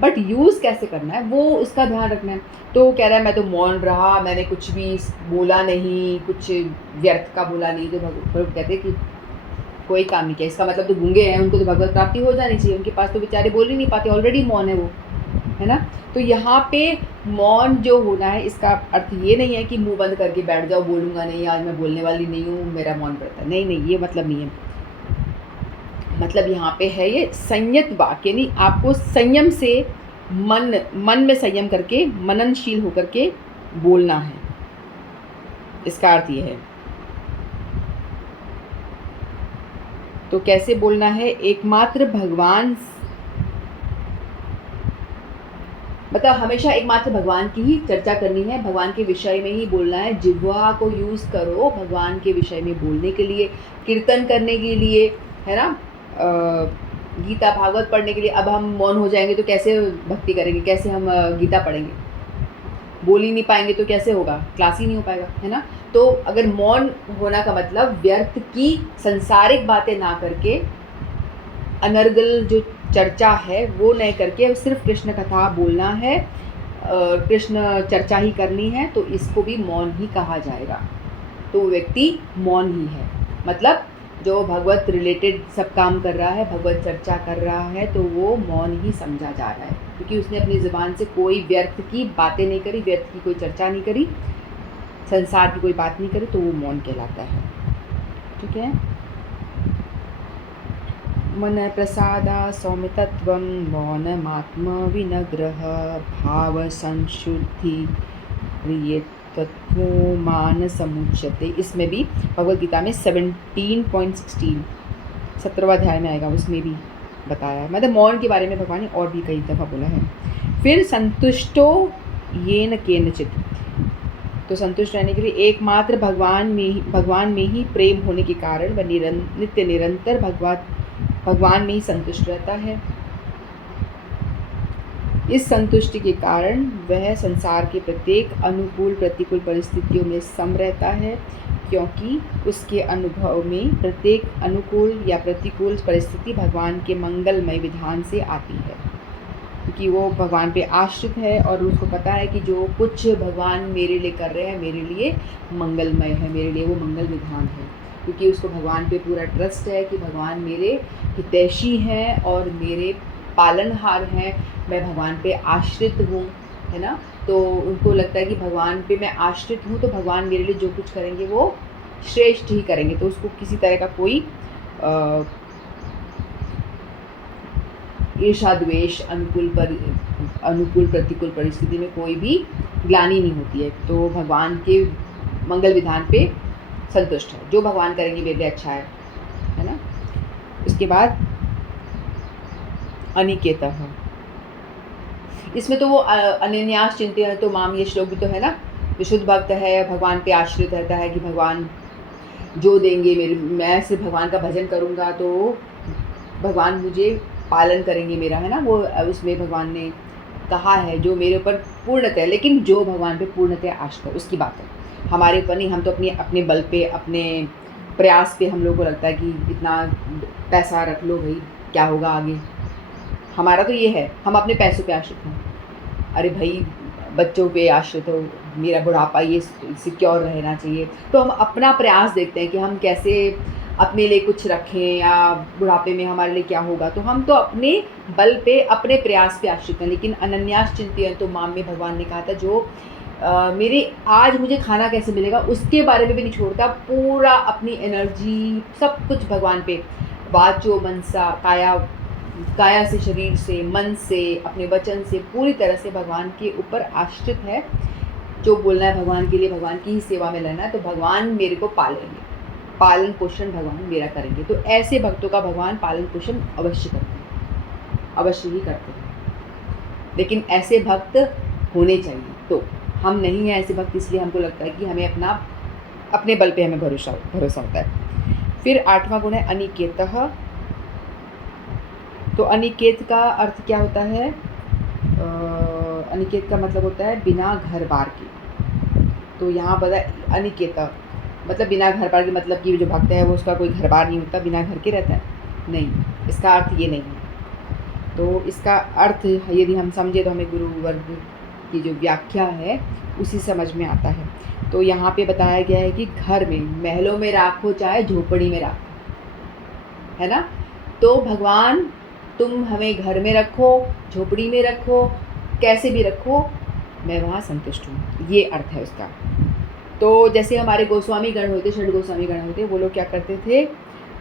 बट यूज़ कैसे करना है वो उसका ध्यान रखना है। तो वो कह रहा है मैं तो मौन रहा, मैंने कुछ भी बोला नहीं, कुछ व्यर्थ का बोला नहीं। तो प्रभु कहते हैं कि कोई काम नहीं किया, इसका मतलब तो गूंगे हैं, उनको तो भगवत प्राप्ति हो जानी चाहिए, उनके पास तो बेचारे बोल ही नहीं पाते, ऑलरेडी मौन है वो, है ना। तो यहाँ पे मौन जो होना है, इसका अर्थ ये नहीं है कि मुंह बंद करके बैठ जाओ, बोलूँगा नहीं, आज मैं बोलने वाली नहीं हूँ, मेरा मौन पड़ता है, नहीं नहीं, ये मतलब नहीं है। मतलब यहाँ पे है ये संयत वाक्य, यानी आपको संयम से मन में संयम करके मननशील होकर के बोलना है, इसका अर्थ ये है। तो कैसे बोलना है? एकमात्र भगवान, मतलब हमेशा एकमात्र भगवान की ही चर्चा करनी है, भगवान के विषय में ही बोलना है। जिह्वा को यूज़ करो भगवान के विषय में बोलने के लिए, कीर्तन करने के लिए, है ना, गीता भागवत पढ़ने के लिए। अब हम मौन हो जाएंगे तो कैसे भक्ति करेंगे, कैसे हम गीता पढ़ेंगे? बोल ही नहीं पाएंगे तो कैसे होगा, क्लास ही नहीं हो पाएगा, है ना। तो अगर मौन होना का मतलब व्यर्थ की संसारिक बातें ना करके, अनर्गल जो चर्चा है वो नहीं करके सिर्फ कृष्ण कथा बोलना है, कृष्ण चर्चा ही करनी है, तो इसको भी मौन ही कहा जाएगा। तो वो व्यक्ति मौन ही है। मतलब जो भगवत रिलेटेड सब काम कर रहा है, भगवत चर्चा कर रहा है, तो वो मौन ही समझा जा रहा है, क्योंकि उसने अपनी ज़ुबान से कोई व्यर्थ की बातें नहीं करी, व्यर्थ की कोई चर्चा नहीं करी, संसार की कोई बात नहीं करी, तो वो मौन कहलाता है। ठीक है। मन प्रसादा सौम्यतत्वं मौनमात्म विनग्रह भाव संशुद्धि प्रियतत्वो मान समुच्यते। इसमें भी भगवद गीता में 17.16 17वां अध्याय में आएगा, उसमें भी बताया है। मतलब मौन के बारे में भगवान ने और भी कई दफ़ा बोला है। फिर संतुष्टो येन केनचित, तो संतुष्ट रहने के लिए एकमात्र भगवान में ही प्रेम होने के कारण वह नित्य निरंतर भगवान में ही संतुष्ट रहता है। इस संतुष्टि के कारण वह संसार के प्रत्येक अनुकूल प्रतिकूल परिस्थितियों में सम रहता है, क्योंकि उसके अनुभव में प्रत्येक अनुकूल या प्रतिकूल परिस्थिति भगवान के मंगलमय विधान से आती है, क्योंकि वो भगवान पे आश्रित है और उसको पता है कि जो कुछ भगवान मेरे लिए कर रहे हैं मेरे लिए मंगलमय है, मेरे लिए वो मंगल विधान है, क्योंकि उसको भगवान पे पूरा ट्रस्ट है कि भगवान मेरे हितैषी हैं और मेरे पालनहार हैं, मैं भगवान पे आश्रित हूँ, है ना। तो उनको लगता है कि भगवान पे मैं आश्रित हूँ, तो भगवान मेरे लिए जो कुछ करेंगे वो श्रेष्ठ ही करेंगे, तो उसको किसी तरह का कोई ईर्षा द्वेष अनुकूल प्रतिकूल परिस्थिति में कोई भी ग्लानि नहीं होती है। तो भगवान के मंगल विधान पे संतुष्ट है, जो भगवान करेंगे मेरे लिए अच्छा है ना। उसके बाद अनिकेतः, इसमें तो वो अनन्यास चिंत्य तो माम, ये श्लोक भी तो है ना, विशुद्ध भक्त है, भगवान पे आश्रित रहता है कि भगवान जो देंगे मैं सिर्फ भगवान का भजन करूँगा तो भगवान मुझे पालन करेंगे मेरा, है ना। वो उसमें भगवान ने कहा है जो मेरे ऊपर पूर्णतः, लेकिन जो भगवान पे पूर्णतः आश्रित है उसकी बात है, हमारे ऊपर नहीं। हम तो अपने बल पे, अपने प्रयास पे, हम लोग को लगता है कि इतना पैसा रख लो भाई, क्या होगा आगे। हमारा तो ये है, हम अपने पैसों पे आश्रित हैं। अरे भाई बच्चों पे आश्रित हो, मेरा बुढ़ापा ये सिक्योर रहना चाहिए, तो हम अपना प्रयास देखते हैं कि हम कैसे अपने लिए कुछ रखें या बुढ़ापे में हमारे लिए क्या होगा। तो हम तो अपने बल पे, अपने प्रयास पे आश्रित हैं। लेकिन अनन्यास चिंत्य तो माम में भगवान ने कहा था जो मेरे आज मुझे खाना कैसे मिलेगा उसके बारे में भी नहीं छोड़ता, पूरा अपनी एनर्जी सब कुछ भगवान पे, वाचो मनसा, काया से, शरीर से, मन से, अपने वचन से पूरी तरह से भगवान के ऊपर आश्रित है। जो बोलना है भगवान के लिए, भगवान की ही सेवा में रहना है, तो भगवान मेरे को पालेंगे, पालन पोषण भगवान मेरा करेंगे। तो ऐसे भक्तों का भगवान पालन पोषण अवश्य करते हैं, अवश्य ही करते हैं। लेकिन ऐसे भक्त होने चाहिए, तो हम नहीं हैं ऐसे भक्त, इसलिए हमको लगता है कि हमें अपने बल पे हमें भरोसा होता है। फिर 8वां गुण है अनिकेतः। तो अनिकेत का अर्थ क्या होता है? अनिकेत का मतलब होता है बिना घर बार के। तो यहाँ पता है अनिकेता मतलब बिना घर बार के, मतलब कि जो भक्त है वो उसका कोई घर बार नहीं होता, बिना घर के रहता है, नहीं, इसका अर्थ ये नहीं है। तो इसका अर्थ यदि हम समझे तो हमें गुरु वर्ग की जो व्याख्या है उसी समझ में आता है। तो यहाँ पे बताया गया है कि घर में, महलों में राख हो चाहे झोपड़ी में राख, है ना। तो भगवान तुम हमें घर में रखो, झोपड़ी में रखो, कैसे भी रखो, मैं वहाँ संतुष्ट हूँ, ये अर्थ है उसका। तो जैसे हमारे गोस्वामी गण होते, षड गोस्वामी गण होते, वो लोग क्या करते थे,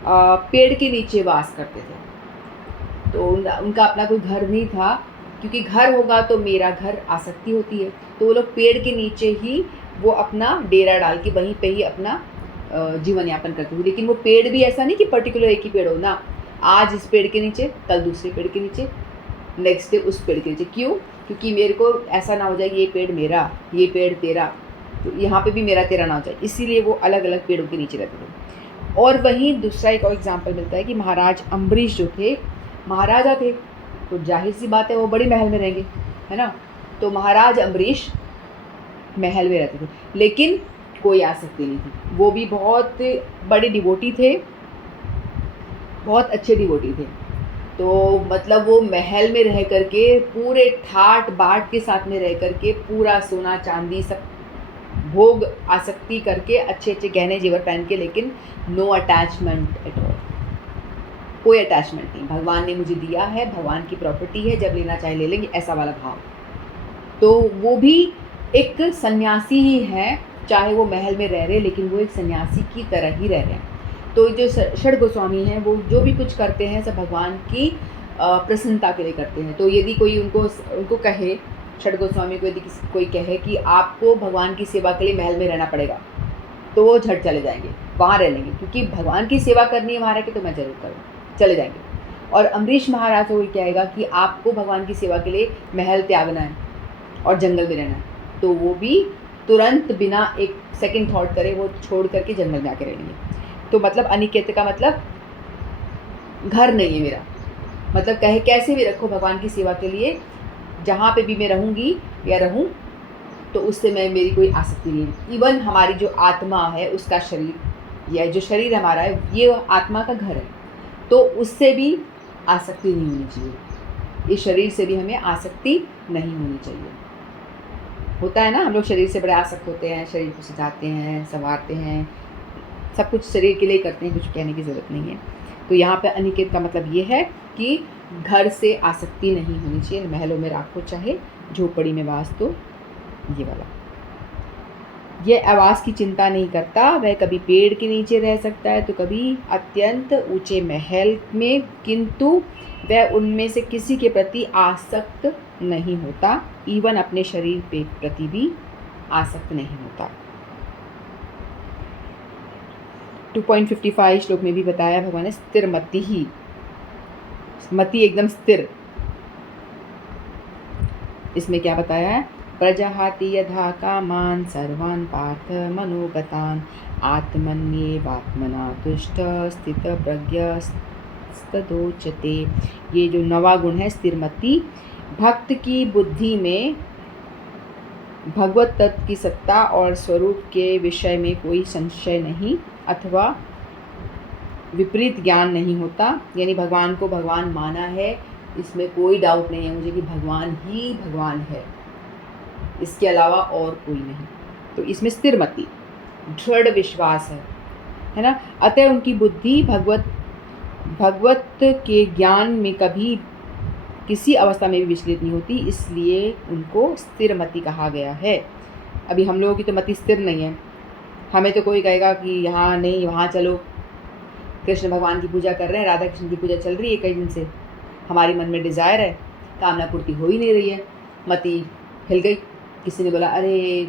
पेड़ के नीचे वास करते थे। तो उनका अपना कोई घर नहीं था, क्योंकि घर होगा तो मेरा घर आसक्ति होती है। तो वो लोग पेड़ के नीचे ही वो अपना डेरा डाल के वहीं पे ही अपना जीवन यापन करते थे। लेकिन वो पेड़ भी ऐसा नहीं कि पर्टिकुलर एक ही पेड़ हो ना, आज इस पेड़ के नीचे, कल दूसरे पेड़ के नीचे, नेक्स्ट डे उस पेड़ के नीचे। क्यों? क्योंकि मेरे को ऐसा ना हो जाए ये पेड़ मेरा, ये पेड़ तेरा, तो यहाँ पे भी मेरा तेरा ना हो जाए, इसीलिए वो अलग अलग पेड़ों के नीचे रहते थे। और वहीं दूसरा एक और एग्जाम्पल मिलता है कि महाराज अम्बरीश जो थे, महाराजा थे, तो जाहिर सी बात है वो बड़ी महल में रहेंगे, है ना। तो महाराज अम्बरीश महल में रहते थे, लेकिन कोई आसक्ति नहीं थी। वो भी बहुत बड़े डिवोटी थे, बहुत अच्छे डिवोटी थे। तो मतलब वो महल में रह करके पूरे ठाट बाट के साथ में रह करके पूरा सोना चांदी सब भोग आसक्ति करके अच्छे अच्छे गहने जेवर पहन के, लेकिन नो अटैचमेंट एट ऑल, कोई अटैचमेंट नहीं। भगवान ने मुझे दिया है, भगवान की प्रॉपर्टी है, जब लेना चाहे ले लेंगे, ऐसा वाला भाव। तो वो भी एक सन्यासी ही है, चाहे वो महल में रह रहे, लेकिन वो एक सन्यासी की तरह ही रह रहे हैं। तो जो षड गोस्वामी हैं, वो जो भी कुछ करते हैं सब भगवान की प्रसन्नता के लिए करते हैं। तो यदि कोई उनको कहे, षड गोस्वामी को यदि कोई कहे कि आपको भगवान की सेवा के लिए महल में रहना पड़ेगा, तो वो झट चले जाएंगे, वहाँ रह लेंगे, क्योंकि भगवान की सेवा करनी है महाराज की, तो मैं जरूर करूँ, चले जाएंगे। और अम्बरीश महाराज को कहेगा कि आपको भगवान की सेवा के लिए महल त्यागना है और जंगल में रहना है, तो वो भी तुरंत बिना एक सेकंड थॉट करे वो छोड़ करके जंगल में आके रहेंगे। तो मतलब अनिकेत का मतलब घर नहीं है मेरा, मतलब कहे कैसे भी रखो भगवान की सेवा के लिए, जहाँ पे भी मैं रहूँगी या रहूँ, तो उससे मेरी कोई आसक्ति नहीं है। इवन हमारी जो आत्मा है, उसका शरीर, या जो शरीर हमारा है, ये आत्मा का घर है, तो उससे भी आसक्ति नहीं होनी चाहिए। इस शरीर से भी हमें आसक्ति नहीं होनी चाहिए। होता है ना, हम लोग शरीर से बड़े आसक्त होते हैं, शरीर को सजाते हैं, संवारते हैं, सब कुछ शरीर के लिए करते हैं, कुछ कहने की ज़रूरत नहीं है। तो यहाँ पे अनिकेत का मतलब ये है कि घर से आसक्ति नहीं होनी चाहिए, महलों में राखो चाहे झोपड़ी में वास, तो ये वाला। यह आवास की चिंता नहीं करता, वह कभी पेड़ के नीचे रह सकता है तो कभी अत्यंत ऊंचे महल में, किंतु वह उनमें से किसी के प्रति आसक्त नहीं होता, इवन अपने शरीर पे प्रति भी आसक्त नहीं होता। 2.55 श्लोक में भी बताया भगवान ने स्थिर मति ही, मति एकदम स्थिर। इसमें क्या बताया है, प्रजहाति यथा कामान सर्वान् पार्थ मनोगतान् आत्मन्येवात्मना तुष्ट स्थित प्रज्ञस्तदोच्यते। ये जो नवा गुण है स्थिरमति, भक्त की बुद्धि में भगवत तत्व की सत्ता और स्वरूप के विषय में कोई संशय नहीं अथवा विपरीत ज्ञान नहीं होता। यानी भगवान को भगवान माना है, इसमें कोई डाउट नहीं है मुझे कि भगवान ही भगवान है, इसके अलावा और कोई नहीं। तो इसमें स्थिरमति, दृढ़ विश्वास है ना। अतः उनकी बुद्धि भगवत के ज्ञान में कभी किसी अवस्था में भी विचलित नहीं होती, इसलिए उनको स्थिरमति कहा गया है। अभी हम लोगों की तो मति स्थिर नहीं है, हमें तो कोई कहेगा कि यहाँ नहीं वहाँ चलो, कृष्ण भगवान की पूजा कर रहे हैं, राधा कृष्ण की पूजा चल रही है कई दिन से, हमारी मन में डिज़ायर है, कामना पूर्ति हो ही नहीं रही है, मति हिल गई। किसी ने बोला अरे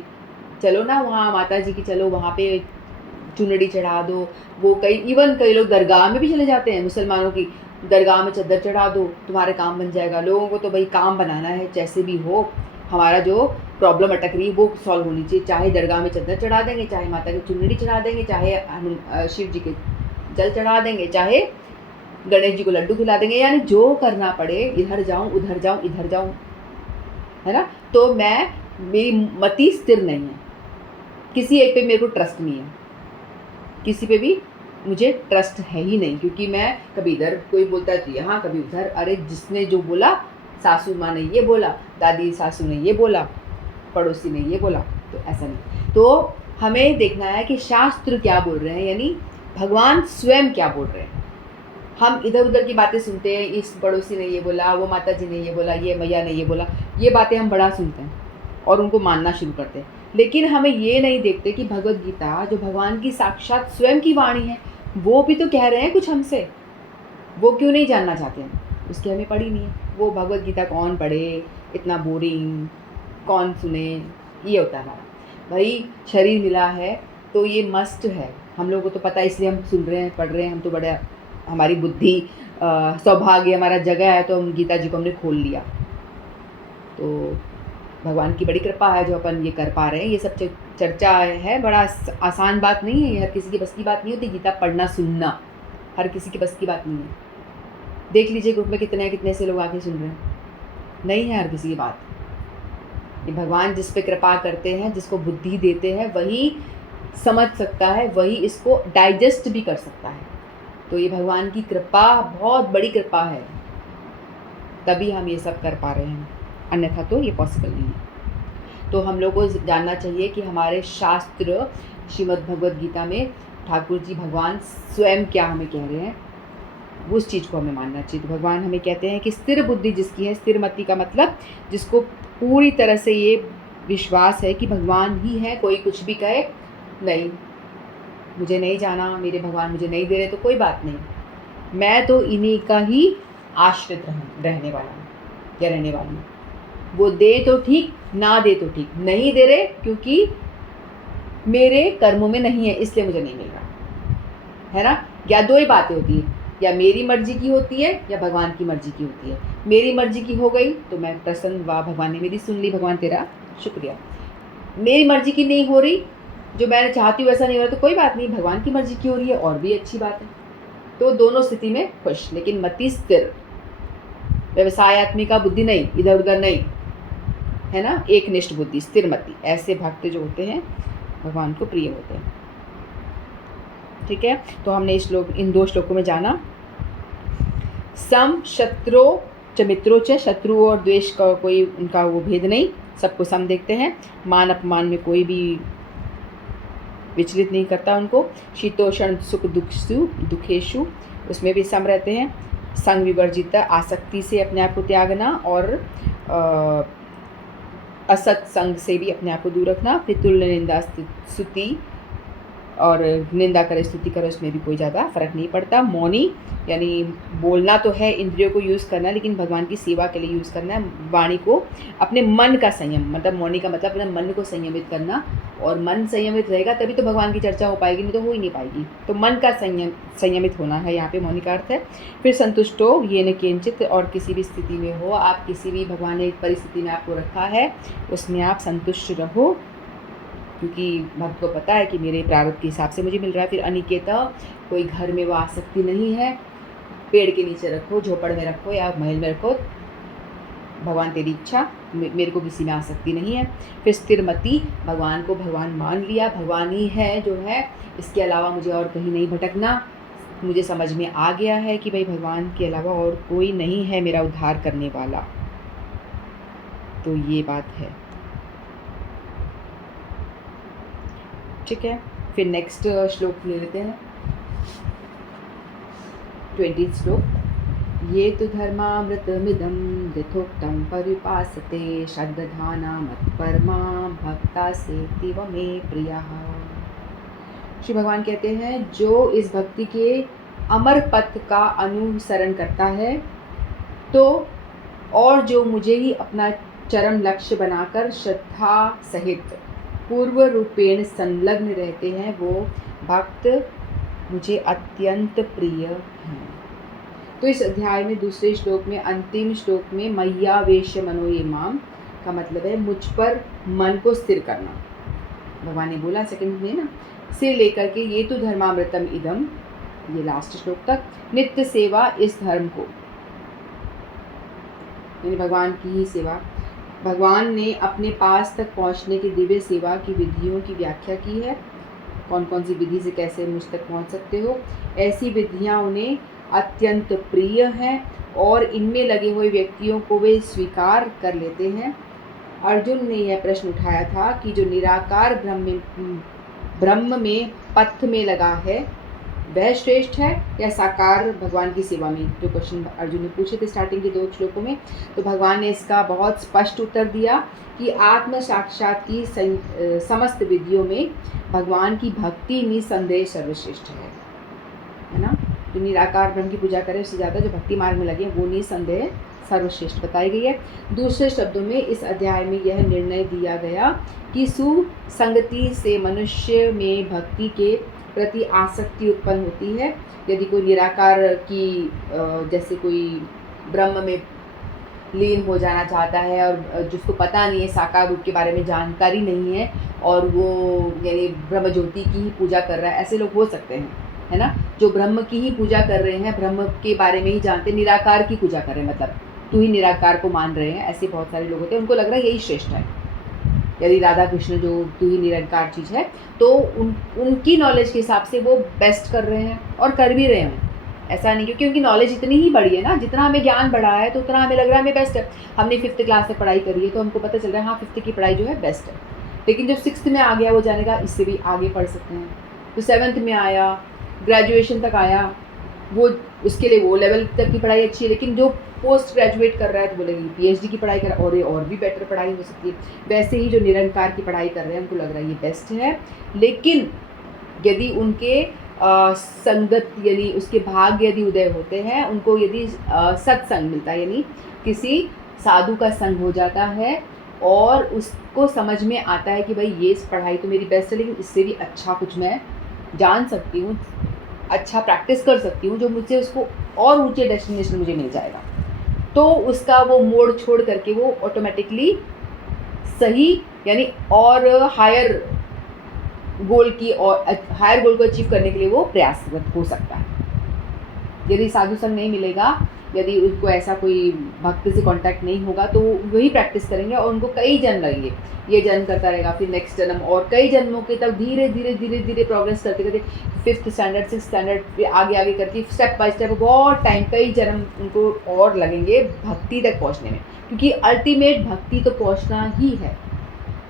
चलो ना वहाँ माता जी की, चलो वहाँ पे चुनरी चढ़ा दो, वो कई लोग दरगाह में भी चले जाते हैं, मुसलमानों की दरगाह में चद्दर चढ़ा दो, तुम्हारे काम बन जाएगा। लोगों को तो भाई काम बनाना है, जैसे भी हो हमारा जो प्रॉब्लम अटक रही है वो सॉल्व होनी चाहिए। चाहे दरगाह में चद्दर चढ़ा देंगे, चाहे माता की चुनरी चढ़ा देंगे, चाहे शिव जी के जल चढ़ा देंगे, चाहे गणेश जी को लड्डू खिला देंगे, यानी जो करना पड़े, इधर जाऊँ उधर जाऊँ इधर जाऊँ, है ना। तो मेरी मति स्थिर नहीं है, किसी एक पे मेरे को ट्रस्ट नहीं है, किसी पे भी मुझे ट्रस्ट है ही नहीं, क्योंकि मैं कभी इधर कोई बोलता है तो यहाँ, कभी उधर, अरे जिसने जो बोला, सासू माँ ने ये बोला, दादी सासू ने ये बोला, पड़ोसी ने ये बोला, तो ऐसा नहीं। तो हमें देखना है कि शास्त्र क्या बोल रहे हैं, यानी भगवान स्वयं क्या बोल रहे हैं। हम इधर उधर की बातें सुनते हैं, इस पड़ोसी ने ये बोला, वो माता जी ने ये बोला, ये मैया ने ये बोला, ये बातें हम बड़ा सुनते हैं और उनको मानना शुरू करते हैं। लेकिन हमें ये नहीं देखते कि भगवत गीता जो भगवान की साक्षात स्वयं की वाणी है, वो भी तो कह रहे हैं कुछ हमसे। वो क्यों नहीं जानना चाहते हैं, उसकी हमें पढ़ी नहीं है। वो भगवत गीता कौन पढ़े, इतना बोरिंग, कौन सुने, ये होता है हमारा। भाई शरीर मिला है तो ये मस्ट है, हम लोगों को तो पता है, इसलिए हम सुन रहे हैं, पढ़ रहे हैं। हम तो बड़े, हमारी बुद्धि, सौभाग्य, हमारा जगह है, तो हम गीता जी को हमने खोल लिया। तो भगवान की बड़ी कृपा है जो अपन ये कर पा रहे हैं। ये सब चर्चा है, बड़ा आसान बात नहीं है, हर किसी की बस की बात नहीं होती। गीता पढ़ना सुनना हर किसी की बस की बात नहीं है। देख लीजिए ग्रुप में कितने से लोग आके सुन रहे हैं, नहीं है हर किसी की बात। ये भगवान जिस पे कृपा करते हैं, जिसको बुद्धि देते हैं, वही समझ सकता है, वही इसको डाइजेस्ट भी कर सकता है। तो ये भगवान की कृपा, बहुत बड़ी कृपा है, तभी हम ये सब कर पा रहे हैं, अन्यथा तो ये पॉसिबल नहीं है। तो हम लोग को जानना चाहिए कि हमारे शास्त्र श्रीमद् भगवद गीता में ठाकुर जी भगवान स्वयं क्या हमें कह रहे हैं, उस चीज़ को हमें मानना चाहिए। तो भगवान हमें कहते हैं कि स्थिर बुद्धि जिसकी है, स्थिर मति का मतलब जिसको पूरी तरह से ये विश्वास है कि भगवान ही है, कोई कुछ भी कहे, नहीं मुझे नहीं जाना, मेरे भगवान मुझे नहीं दे रहे तो कोई बात नहीं, मैं तो इन्हीं का ही आश्रित रहने वाला हूँ या रहने वाली हूँ। वो दे तो ठीक, ना दे तो ठीक, नहीं दे रहे क्योंकि मेरे कर्मों में नहीं है, इसलिए मुझे नहीं मिल रहा है ना। या दो ही बातें होती है, या मेरी मर्जी की होती है या भगवान की मर्जी की होती है। मेरी मर्जी की हो गई तो मैं प्रसन्न, वाह भगवान ने मेरी सुन ली, भगवान तेरा शुक्रिया। मेरी मर्जी की नहीं हो रही, जो मैं चाहती हूँ वैसा नहीं हो रहा, तो कोई बात नहीं, भगवान की मर्जी की हो रही है और भी अच्छी बात है। तो दोनों स्थिति में खुश, लेकिन मति स्थिर, व्यवसायत्मिका बुद्धि नहीं, इधर उधर नहीं, है ना, एक निष्ठ बुद्धि, स्थिर मति। ऐसे भक्त जो होते हैं भगवान को प्रिय होते हैं। ठीक है, तो हमने इन दो श्लोकों में जाना, सम शत्रु च मित्रों च, शत्रु और द्वेष का कोई उनका वो भेद नहीं, सबको सम देखते हैं। मान अपमान में कोई भी विचलित नहीं करता उनको। शीतोषण सुख दुखेशु, उसमें भी सम रहते हैं। संग विवर्जित, आसक्ति से अपने आप को त्यागना, और असत्संग से भी अपने आप को दूर रखना। फिर तुल्य निंदा स्तुति, और निंदा करे स्तुति करे, उसमें भी कोई ज़्यादा फर्क नहीं पड़ता। मौनी यानी बोलना तो है, इंद्रियों को यूज़ करना, लेकिन भगवान की सेवा के लिए यूज़ करना है। वाणी को, अपने मन का संयम, मतलब मौनी का मतलब अपने मन को संयमित करना, और मन संयमित रहेगा तभी तो भगवान की चर्चा हो पाएगी, नहीं तो हो ही नहीं पाएगी। तो मन का संयमित होना है यहाँ पे मौनी का अर्थ है। फिर संतुष्टो ये न किंचित, और किसी भी स्थिति में हो आप, किसी भी भगवान ने परिस्थिति में आपको रखा है उसमें आप संतुष्ट रहो, क्योंकि भक्त को पता है कि मेरे प्रारब्ध के हिसाब से मुझे मिल रहा है। फिर अनिकेता, कोई घर में वो आसक्ति नहीं है, पेड़ के नीचे रखो, झोपड़ में रखो या महल में रखो, भगवान तेरी इच्छा, मेरे को किसी में आसक्ति नहीं है। फिर स्थिर मति, भगवान को भगवान मान लिया, भगवान ही है जो है, इसके अलावा मुझे और कहीं नहीं भटकना। मुझे समझ में आ गया है कि भाई भगवान के अलावा और कोई नहीं है मेरा उद्धार करने वाला, तो ये बात है। ठीक है, फिर नेक्स्ट श्लोक ले लेते हैं, 20 श्लोक। ये तो धर्मामृतमिदं यथोक्तं परिपासते, श्रद्धाना मत्परमा भक्ता सेति मे प्रियः। श्री भगवान कहते हैं, जो इस भक्ति के अमर पथ का अनुसरण करता है, तो और जो मुझे ही अपना चरम लक्ष्य बनाकर श्रद्धा सहित पूर्व रूपेण संलग्न रहते हैं, वो भक्त मुझे अत्यंत प्रिय हैं। तो इस अध्याय में दूसरे श्लोक में, अंतिम श्लोक में, मय्यावेश्य मनो ये माम का मतलब है मुझ पर मन को स्थिर करना। भगवान ने बोला सेकंड में ना, से लेकर के ये तो धर्मामृतम इदम, ये लास्ट श्लोक तक, नित्य सेवा इस धर्म को, यानी भगवान की ही सेवा। भगवान ने अपने पास तक पहुंचने की दिव्य सेवा की विधियों की व्याख्या की है, कौन कौन सी विधि से कैसे मुझ तक पहुँच सकते हो। ऐसी विधियाँ उन्हें अत्यंत प्रिय हैं और इनमें लगे हुए व्यक्तियों को वे स्वीकार कर लेते हैं। अर्जुन ने यह प्रश्न उठाया था कि जो निराकार ब्रह्म में पथ में लगा है वह श्रेष्ठ है या साकार भगवान की सेवा में। जो क्वेश्चन अर्जुन ने पूछे थे स्टार्टिंग के 2 श्लोकों में, तो भगवान ने इसका बहुत स्पष्ट उत्तर दिया कि आत्म साक्षात की समस्त विधियों में भगवान की भक्ति निसंदेह सर्वश्रेष्ठ है ना। जो निराकार ब्रह्म की पूजा करे उससे ज़्यादा जो भक्ति मार्ग में लगे वो निसंदेह सर्वश्रेष्ठ बताई गई है। दूसरे शब्दों में इस अध्याय में यह निर्णय दिया गया कि सुसंगति से मनुष्य में भक्ति के प्रति आसक्ति उत्पन्न होती है। यदि कोई निराकार की जैसे कोई ब्रह्म में लीन हो जाना चाहता है और जिसको पता नहीं है, साकार रूप के बारे में जानकारी नहीं है और वो यानी ब्रह्म ज्योति की ही पूजा कर रहा है, ऐसे लोग हो सकते हैं, है ना। जो ब्रह्म की ही पूजा कर रहे हैं, ब्रह्म के बारे में ही जानते हैं, निराकार की पूजा कर रहे हैं, मतलब तू ही निराकार को मान रहे हैं, ऐसे बहुत सारे लोग होते हैं। उनको लग रहा है यही श्रेष्ठ है। यदि राधा कृष्ण जो तू ही निरंकार चीज़ है, तो उनकी नॉलेज के हिसाब से वो बेस्ट कर रहे हैं और कर भी रहे हैं। ऐसा नहीं, क्योंकि उनकी नॉलेज इतनी ही बड़ी है ना, जितना हमें ज्ञान बढ़ा है तो उतना हमें लग रहा है हमें बेस्ट है। हमने 5th क्लास से पढ़ाई करी है तो हमको पता चल रहा है हाँ 5th की पढ़ाई जो है बेस्ट है। लेकिन जब 6th में आ गया वो जानेगा इससे भी आगे पढ़ सकते हैं। तो 7th में आया, ग्रेजुएशन तक आया, वो उसके लिए वो लेवल तक की पढ़ाई अच्छी है। लेकिन जो पोस्ट ग्रेजुएट कर रहा है तो बोलेंगे PhD की पढ़ाई कर और भी बेटर पढ़ाई हो सकती है। वैसे ही जो निरंकार की पढ़ाई कर रहे हैं उनको लग रहा है ये बेस्ट है। लेकिन यदि उनके संगत यानी उसके भाग्य यदि उदय होते हैं, उनको यदि सत्संग मिलता है यानी किसी साधु का संग हो जाता है और उसको समझ में आता है कि भाई ये पढ़ाई तो मेरी बेस्ट है लेकिन इससे भी अच्छा कुछ मैं जान सकती हूँ, अच्छा प्रैक्टिस कर सकती हूँ, जो मुझे उसको और ऊंचे डेस्टिनेशन मुझे मिल जाएगा, तो उसका वो मोड़ छोड़ करके वो ऑटोमेटिकली सही यानी और हायर गोल को अचीव करने के लिए वो प्रयासरत हो सकता है। यदि साधु संग नहीं मिलेगा, यदि उनको ऐसा कोई भक्त से कांटेक्ट नहीं होगा, तो वही प्रैक्टिस करेंगे और उनको कई जन्म लगेंगे। ये जन्म करता रहेगा, फिर नेक्स्ट जन्म और कई जन्मों के, तब धीरे धीरे धीरे धीरे प्रोग्रेस करते करते 5th स्टैंडर्ड 6th स्टैंडर्ड फिर आगे आगे करके स्टेप बाय स्टेप बहुत टाइम, कई जन्म उनको और लगेंगे भक्ति तक पहुँचने में। क्योंकि अल्टीमेट भक्ति तो पहुँचना ही है।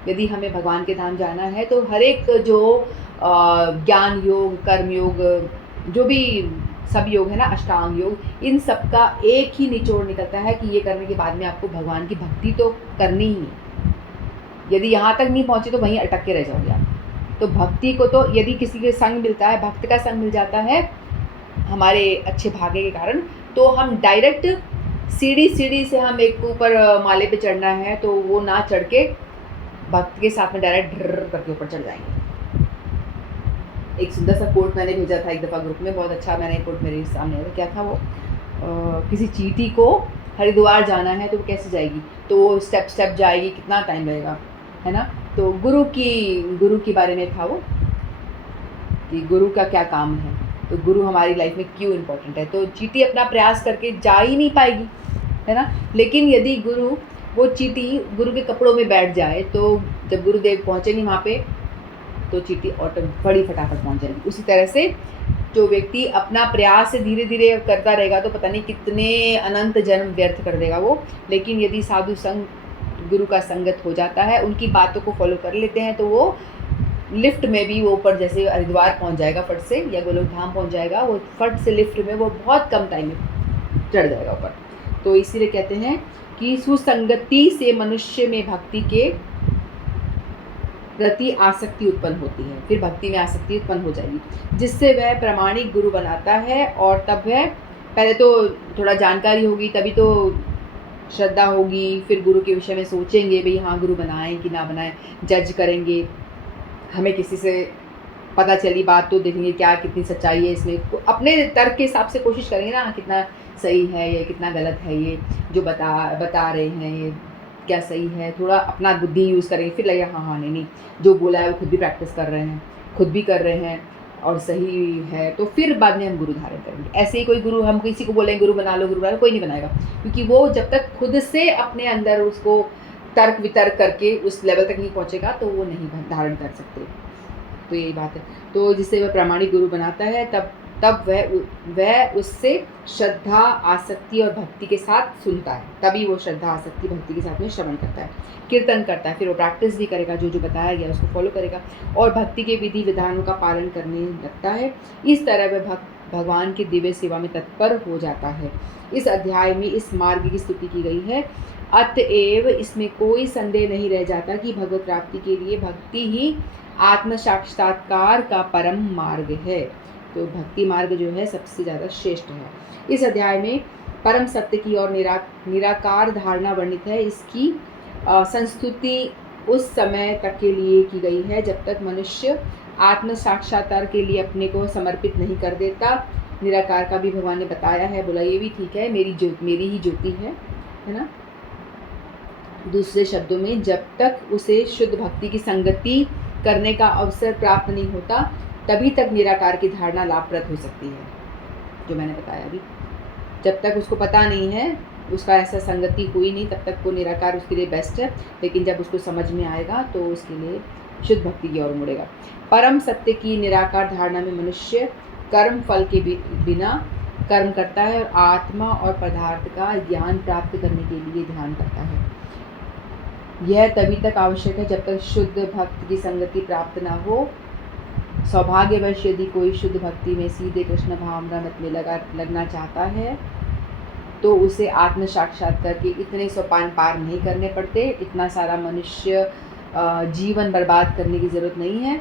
यदि हमें भगवान के धाम जाना है तो हर एक जो ज्ञान योग, कर्म योग, जो भी सब योग है ना, अष्टांग योग, इन सब का एक ही निचोड़ निकलता है कि ये करने के बाद में आपको भगवान की भक्ति तो करनी ही है। यदि यहाँ तक नहीं पहुँचे तो वहीं अटक के रह जाओगे आप। तो भक्ति को तो यदि किसी के संग मिलता है, भक्त का संग मिल जाता है हमारे अच्छे भाग्य के कारण, तो हम डायरेक्ट सीढ़ी से हम एक ऊपर माले पे चढ़ना है तो वो ना चढ़ के भक्त के साथ में डायरेक्ट ढर्र करके ऊपर चढ़ जाएंगे। एक सुंदर सा कोट मैंने भेजा था एक दफ़ा ग्रुप में, बहुत अच्छा मैंने कोट मेरे सामने आया। क्या था वो, किसी चींटी को हरिद्वार जाना है तो वो कैसे जाएगी, तो वो स्टेप जाएगी, कितना टाइम लगेगा, है ना। तो गुरु के बारे में था वो कि गुरु का क्या काम है, तो गुरु हमारी लाइफ में क्यों इम्पोर्टेंट है। तो चींटी अपना प्रयास करके जा ही नहीं पाएगी, है ना। लेकिन यदि वो चींटी गुरु के कपड़ों में बैठ जाए तो जब गुरुदेव पहुँचेंगे वहाँ पे तो चींटी बड़ी फटाफट पहुँच जाएगी। उसी तरह से जो व्यक्ति अपना प्रयास से धीरे धीरे करता रहेगा तो पता नहीं कितने अनंत जन्म व्यर्थ कर देगा वो। लेकिन यदि साधु संग, गुरु का संगत हो जाता है, उनकी बातों को फॉलो कर लेते हैं, तो वो लिफ्ट में भी वो ऊपर जैसे हरिद्वार पहुँच जाएगा फट से, या गोलोक धाम पहुँच जाएगा, वो फट से लिफ्ट में वो बहुत कम टाइम में चढ़ जाएगा ऊपर। तो इसीलिए कहते हैं कि सुसंगति से मनुष्य में भक्ति के प्रति आसक्ति उत्पन्न होती है, फिर भक्ति में आसक्ति उत्पन्न हो जाएगी, जिससे वह प्रामाणिक गुरु बनाता है। और तब वह पहले तो थोड़ा जानकारी होगी, तभी तो श्रद्धा होगी, फिर गुरु के विषय में सोचेंगे भाई हाँ गुरु बनाएं कि ना बनाएं, जज करेंगे। हमें किसी से पता चली बात तो देखेंगे क्या कितनी सच्चाई है इसमें, अपने तर्क के हिसाब से कोशिश करेंगे ना कितना सही है या कितना गलत है, ये जो बता रहे हैं ये क्या सही है, थोड़ा अपना बुद्धि यूज़ करेंगे। फिर लगेगा हाँ नहीं जो बोला है वो खुद भी प्रैक्टिस कर रहे हैं, खुद भी कर रहे हैं और सही है, तो फिर बाद में हम गुरु धारण करेंगे। ऐसे ही कोई गुरु, हम किसी को बोलेंगे गुरु बना लो, कोई नहीं बनाएगा, क्योंकि वो जब तक खुद से अपने अंदर उसको तर्क वितर्क करके उस लेवल तक नहीं पहुँचेगा तो वो नहीं धारण कर सकते। तो यही बात है। तो जिससे वह प्रामाणिक गुरु बनाता है तब वह उससे श्रद्धा, आसक्ति और भक्ति के साथ सुनता है, तभी वो श्रद्धा, आसक्ति, भक्ति के साथ में श्रवण करता है, कीर्तन करता है, फिर वो प्रैक्टिस भी करेगा, जो जो बताया गया उसको फॉलो करेगा और भक्ति के विधि विधानों का पालन करने लगता है। इस तरह वह भगवान की दिव्य सेवा में तत्पर हो जाता है। इस अध्याय में इस मार्ग की स्तुति की गई है। अतएव इसमें कोई संदेह नहीं रह जाता कि भगवत प्राप्ति के लिए भक्ति ही आत्म साक्षात्कार का परम मार्ग है। तो भक्ति मार्ग जो है सबसे ज़्यादा श्रेष्ठ है। इस अध्याय में परम सत्य की और निराकार धारणा वर्णित है। इसकी संस्तुति उस समय तक के लिए की गई है जब तक मनुष्य आत्म साक्षात्कार के लिए अपने को समर्पित नहीं कर देता। निराकार का भी भगवान ने बताया है, बोला ये भी ठीक है, मेरी ही ज्योति है ना। दूसरे शब्दों में, जब तक उसे शुद्ध भक्ति की संगति करने का अवसर प्राप्त नहीं होता तभी तक निराकार की धारणा लाभप्रद हो सकती है, जो मैंने बताया अभी। जब तक उसको पता नहीं है, उसका ऐसा संगति हुई नहीं, तब तक वो निराकार उसके लिए बेस्ट है। लेकिन जब उसको समझ में आएगा तो उसके लिए शुद्ध भक्ति की ओर मुड़ेगा। परम सत्य की निराकार धारणा में मनुष्य कर्म फल के बिना कर्म करता है और आत्मा और पदार्थ का ज्ञान प्राप्त करने के लिए ध्यान करता है। यह तभी तक आवश्यक है जब तक शुद्ध भक्त की संगति प्राप्त न हो। सौभाग्यवश यदि कोई शुद्ध भक्ति में सीधे कृष्ण भावनामृत में लगना चाहता है तो उसे आत्म साक्षात्कार के इतने सोपान पार नहीं करने पड़ते। इतना सारा मनुष्य जीवन बर्बाद करने की ज़रूरत नहीं है।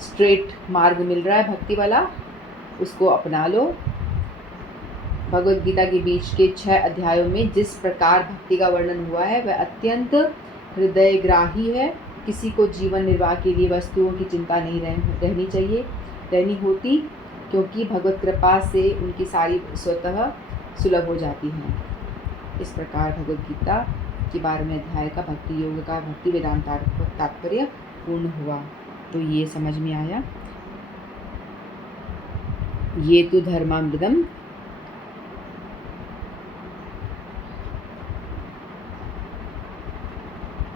स्ट्रेट मार्ग मिल रहा है भक्ति वाला, उसको अपना लो। भगवद गीता के बीच के 6 अध्यायों में जिस प्रकार भक्ति का वर्णन हुआ है वह अत्यंत हृदयग्राही है। किसी को जीवन निर्वाह के लिए वस्तुओं की चिंता नहीं रहनी होती, क्योंकि भगवत कृपा से उनकी सारी स्वतः सुलभ हो जाती हैं। इस प्रकार भगवद गीता के 12वें अध्याय का भक्ति योग का भक्ति वेदांत तात्पर्य पूर्ण हुआ। तो ये समझ में आया। ये तो धर्मामृतम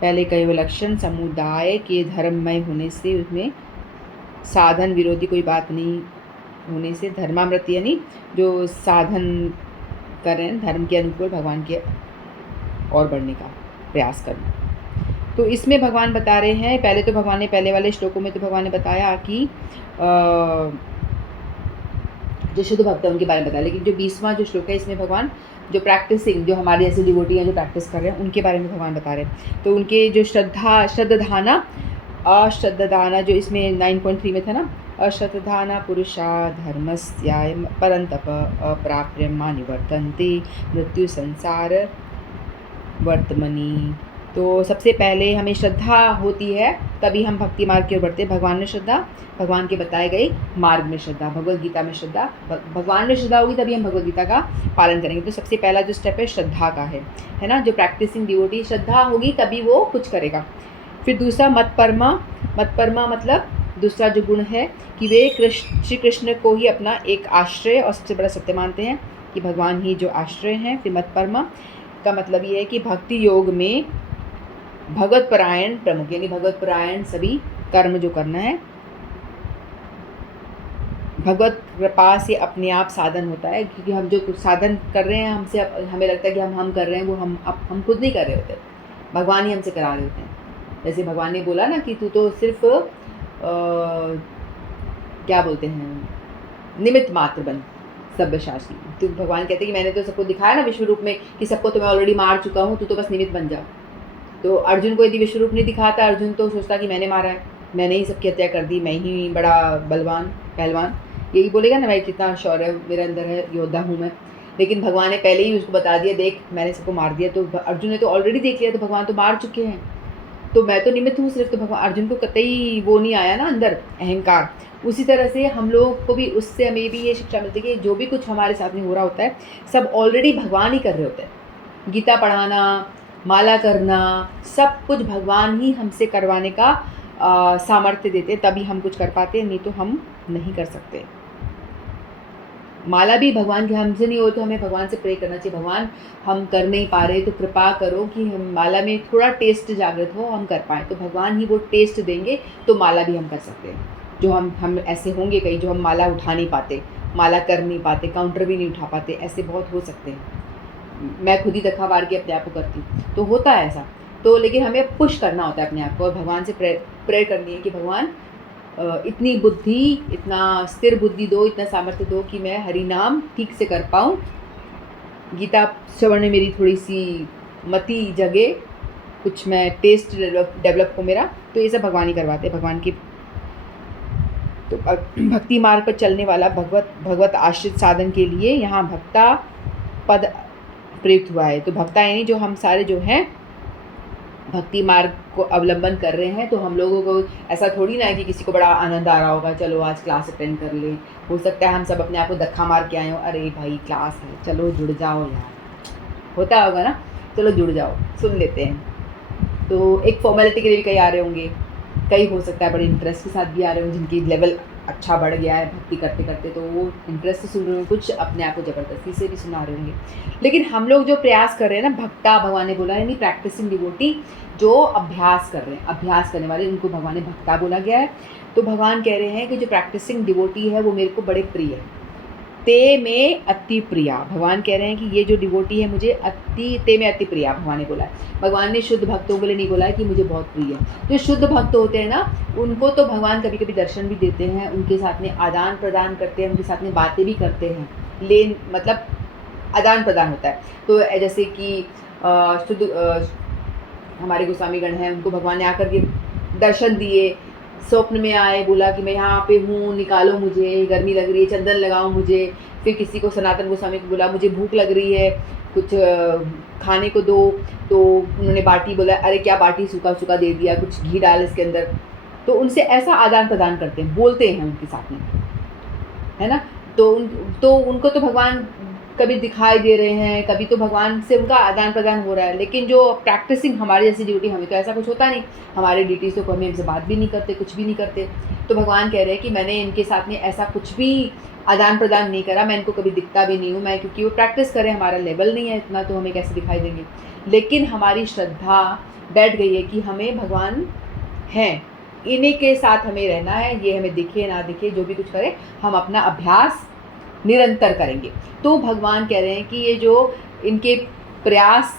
पहले कई लक्षण समुदाय के धर्ममय होने से, उसमें साधन विरोधी कोई बात नहीं होने से, धर्मामृत यानी जो साधन करें धर्म के अनुकूल भगवान के और बढ़ने का प्रयास करना। तो इसमें भगवान बता रहे हैं, पहले तो भगवान ने पहले वाले श्लोकों में तो भगवान ने बताया कि जो शुद्ध भक्त है उनके बारे में बताया, लेकिन जो 20वां जो श्लोक है इसमें भगवान जो प्रैक्टिसिंग, जो हमारे जैसे डिवोटी हैं जो प्रैक्टिस कर रहे हैं उनके बारे में भगवान बता रहे हैं। तो उनके जो श्रद्धाना अश्रद्धाना जो इसमें 9.3 में था ना, अश्रद्धाना पुरुषा धर्मस्याय परंतप अप्राप्यमा निवर्तन्ते मृत्यु संसार वर्तमनी। तो सबसे पहले हमें श्रद्धा होती है तभी हम भक्ति मार्ग की ओर बढ़ते हैं। भगवान में श्रद्धा, भगवान के बताए गए मार्ग में श्रद्धा, भगवद गीता में श्रद्धा, भगवान में श्रद्धा होगी तभी हम भगवद गीता का पालन करेंगे। तो सबसे पहला जो स्टेप है श्रद्धा का है ना। जो प्रैक्टिसिंग डिवोटी, श्रद्धा होगी तभी वो कुछ करेगा। फिर दूसरा मत परमा मतलब दूसरा जो गुण है कि वे श्री कृष्ण को ही अपना एक आश्रय और सबसे बड़ा सत्य मानते हैं, कि भगवान ही जो आश्रय हैं। फिर मत परमा का मतलब ये है कि भक्ति योग में भगवत परायण प्रमुख, यानी भगवत परायण सभी कर्म जो करना है भगवत कृपा से अपने आप साधन होता है। क्योंकि हम जो कुछ साधन कर रहे हैं हमसे हमें लगता है कि हम कर रहे हैं, वो हम खुद नहीं कर रहे होते, भगवान ही हमसे करा रहे होते हैं। जैसे भगवान ने बोला ना कि तू तो सिर्फ क्या बोलते हैं, निमित्त मात्र बन सभ्यसाची। तो भगवान कहते हैं कि मैंने तो सबको दिखाया ना विश्व रूप में कि सबको तो मैं ऑलरेडी मार चुका हूँ, तू तो बस निमित्त बन जा। तो अर्जुन को यदि विश्व रूप नहीं दिखाता, अर्जुन तो सोचता कि मैंने मारा है, मैंने ही सबकी हत्या कर दी, मैं ही बड़ा बलवान पहलवान, यही बोलेगा ना, भाई कितना शौर्य मेरे अंदर है, योद्धा हूँ मैं। लेकिन भगवान ने पहले ही उसको बता दिया, देख मैंने सबको मार दिया। तो अर्जुन ने तो ऑलरेडी देख लिया, तो भगवान तो मार चुके हैं, तो मैं तो निमित्त हूँ सिर्फ। तो भगवान अर्जुन को कतई वो नहीं आया ना अंदर अहंकार। उसी तरह से हम लोग को भी, उससे हमें भी ये शिक्षा मिलती है कि जो भी कुछ हमारे साथ में हो रहा होता है सब ऑलरेडी भगवान ही कर रहे होते हैं। गीता पढ़ाना, माला करना, सब कुछ भगवान ही हमसे करवाने का सामर्थ्य देते, तभी हम कुछ कर पाते हैं, नहीं तो हम नहीं कर सकते। माला भी भगवान की हमसे नहीं हो तो हमें भगवान से प्रे करना चाहिए, भगवान हम कर नहीं पा रहे तो कृपा करो कि हम माला में थोड़ा टेस्ट जागृत हो, हम कर पाएँ। तो भगवान ही वो टेस्ट देंगे तो माला भी हम कर सकते हैं। जो हम ऐसे होंगे कई जो हम माला उठा नहीं पाते, माला कर नहीं पाते, काउंटर भी नहीं उठा पाते, ऐसे बहुत हो सकते हैं। मैं खुद ही धक्का मार के अपने आप को करती हूँ, तो होता है ऐसा। तो लेकिन हमें पुश करना होता है अपने आप को और भगवान से प्रे करनी है कि भगवान इतनी बुद्धि, इतना स्थिर बुद्धि दो, इतना सामर्थ्य दो कि मैं हरि नाम ठीक से कर पाऊँ। गीता श्रवण में मेरी थोड़ी सी मति जगे, कुछ मैं टेस्ट डेवलप हो मेरा, तो ये सब भगवान ही करवाते हैं। भगवान की तो भक्ति मार्ग पर चलने वाला भगवत आश्रित साधन के लिए यहाँ भक्ता पद प्रयुक्त हुआ है। तो भक्ता यानी जो हम सारे जो हैं भक्ति मार्ग को अवलंबन कर रहे हैं, तो हम लोगों को ऐसा थोड़ी ना है कि किसी को बड़ा आनंद आ रहा होगा, चलो आज क्लास अटेंड कर ले। हो सकता है हम सब अपने आप को धक्का मार के आए हो, अरे भाई क्लास है, चलो जुड़ जाओ यार, होता होगा ना, चलो जुड़ जाओ, सुन लेते हैं। तो एक फॉर्मेलिटी के लिए भी कई आ रहे होंगे, कई हो सकता है बड़े इंटरेस्ट के साथ भी आ रहे होंगे, जिनकी लेवल अच्छा बढ़ गया है भक्ति करते करते, तो वो इंटरेस्ट से सुन रहे होंगे, कुछ अपने आप को ज़बरदस्ती से भी सुना रहे होंगे। लेकिन हम लोग जो प्रयास कर रहे हैं ना, भक्ता भगवान ने बोला, यानी प्रैक्टिसिंग डिवोटी, जो अभ्यास कर रहे हैं, अभ्यास करने वाले, उनको भगवान ने भक्ता बोला गया है। तो भगवान कह रहे हैं कि जो प्रैक्टिसिंग डिवोटी है वो मेरे को बड़े प्रिय है। ते में अति प्रिया, भगवान कह रहे हैं कि ये जो डिवोटी है मुझे ते में अति प्रिया, भगवान ने बोला है। भगवान ने शुद्ध भक्तों के लिए नहीं बोला है कि मुझे बहुत प्रिय है। जो शुद्ध भक्त होते हैं ना, उनको तो भगवान कभी कभी दर्शन भी देते हैं, उनके साथ में आदान प्रदान करते हैं, उनके साथ में बातें भी करते हैं, मतलब आदान प्रदान होता है। तो जैसे कि शुद्ध हमारे गोस्वामीगण हैं, उनको भगवान ने आकर के दर्शन दिए, स्वप्न में आए, बोला कि मैं यहाँ पे हूँ, निकालो मुझे, गर्मी लग रही है, चंदन लगाओ मुझे। फिर किसी को सनातन गोस्वामी को बोला मुझे भूख लग रही है, कुछ खाने को दो, तो उन्होंने बाटी बोला, अरे क्या बाटी, सूखा सूखा दे दिया, कुछ घी डाल इसके अंदर। तो उनसे ऐसा आदान प्रदान करते हैं, बोलते हैं उनके साथ में, है ना। तो उनको तो भगवान कभी दिखाई दे रहे हैं, कभी तो भगवान से उनका आदान प्रदान हो रहा है। लेकिन जो प्रैक्टिसिंग हमारी जैसी ड्यूटी, हमें तो ऐसा कुछ होता नहीं, हमारे ड्यूटीज़ तो हमें हमसे बात भी नहीं करते, कुछ भी नहीं करते। तो भगवान कह रहे हैं कि मैंने इनके साथ में ऐसा कुछ भी आदान प्रदान नहीं करा, मैं इनको कभी दिखता भी नहीं हूँ, मैं क्योंकि वो प्रैक्टिस करें, हमारा लेवल नहीं है इतना, तो हमें कैसे दिखाई देंगे। लेकिन हमारी श्रद्धा बैठ गई है कि हमें भगवान हैं, इन्हीं के साथ हमें रहना है, ये हमें दिखे ना दिखे, जो भी कुछ करे, हम अपना अभ्यास निरंतर करेंगे। तो भगवान कह रहे हैं कि ये जो इनके प्रयास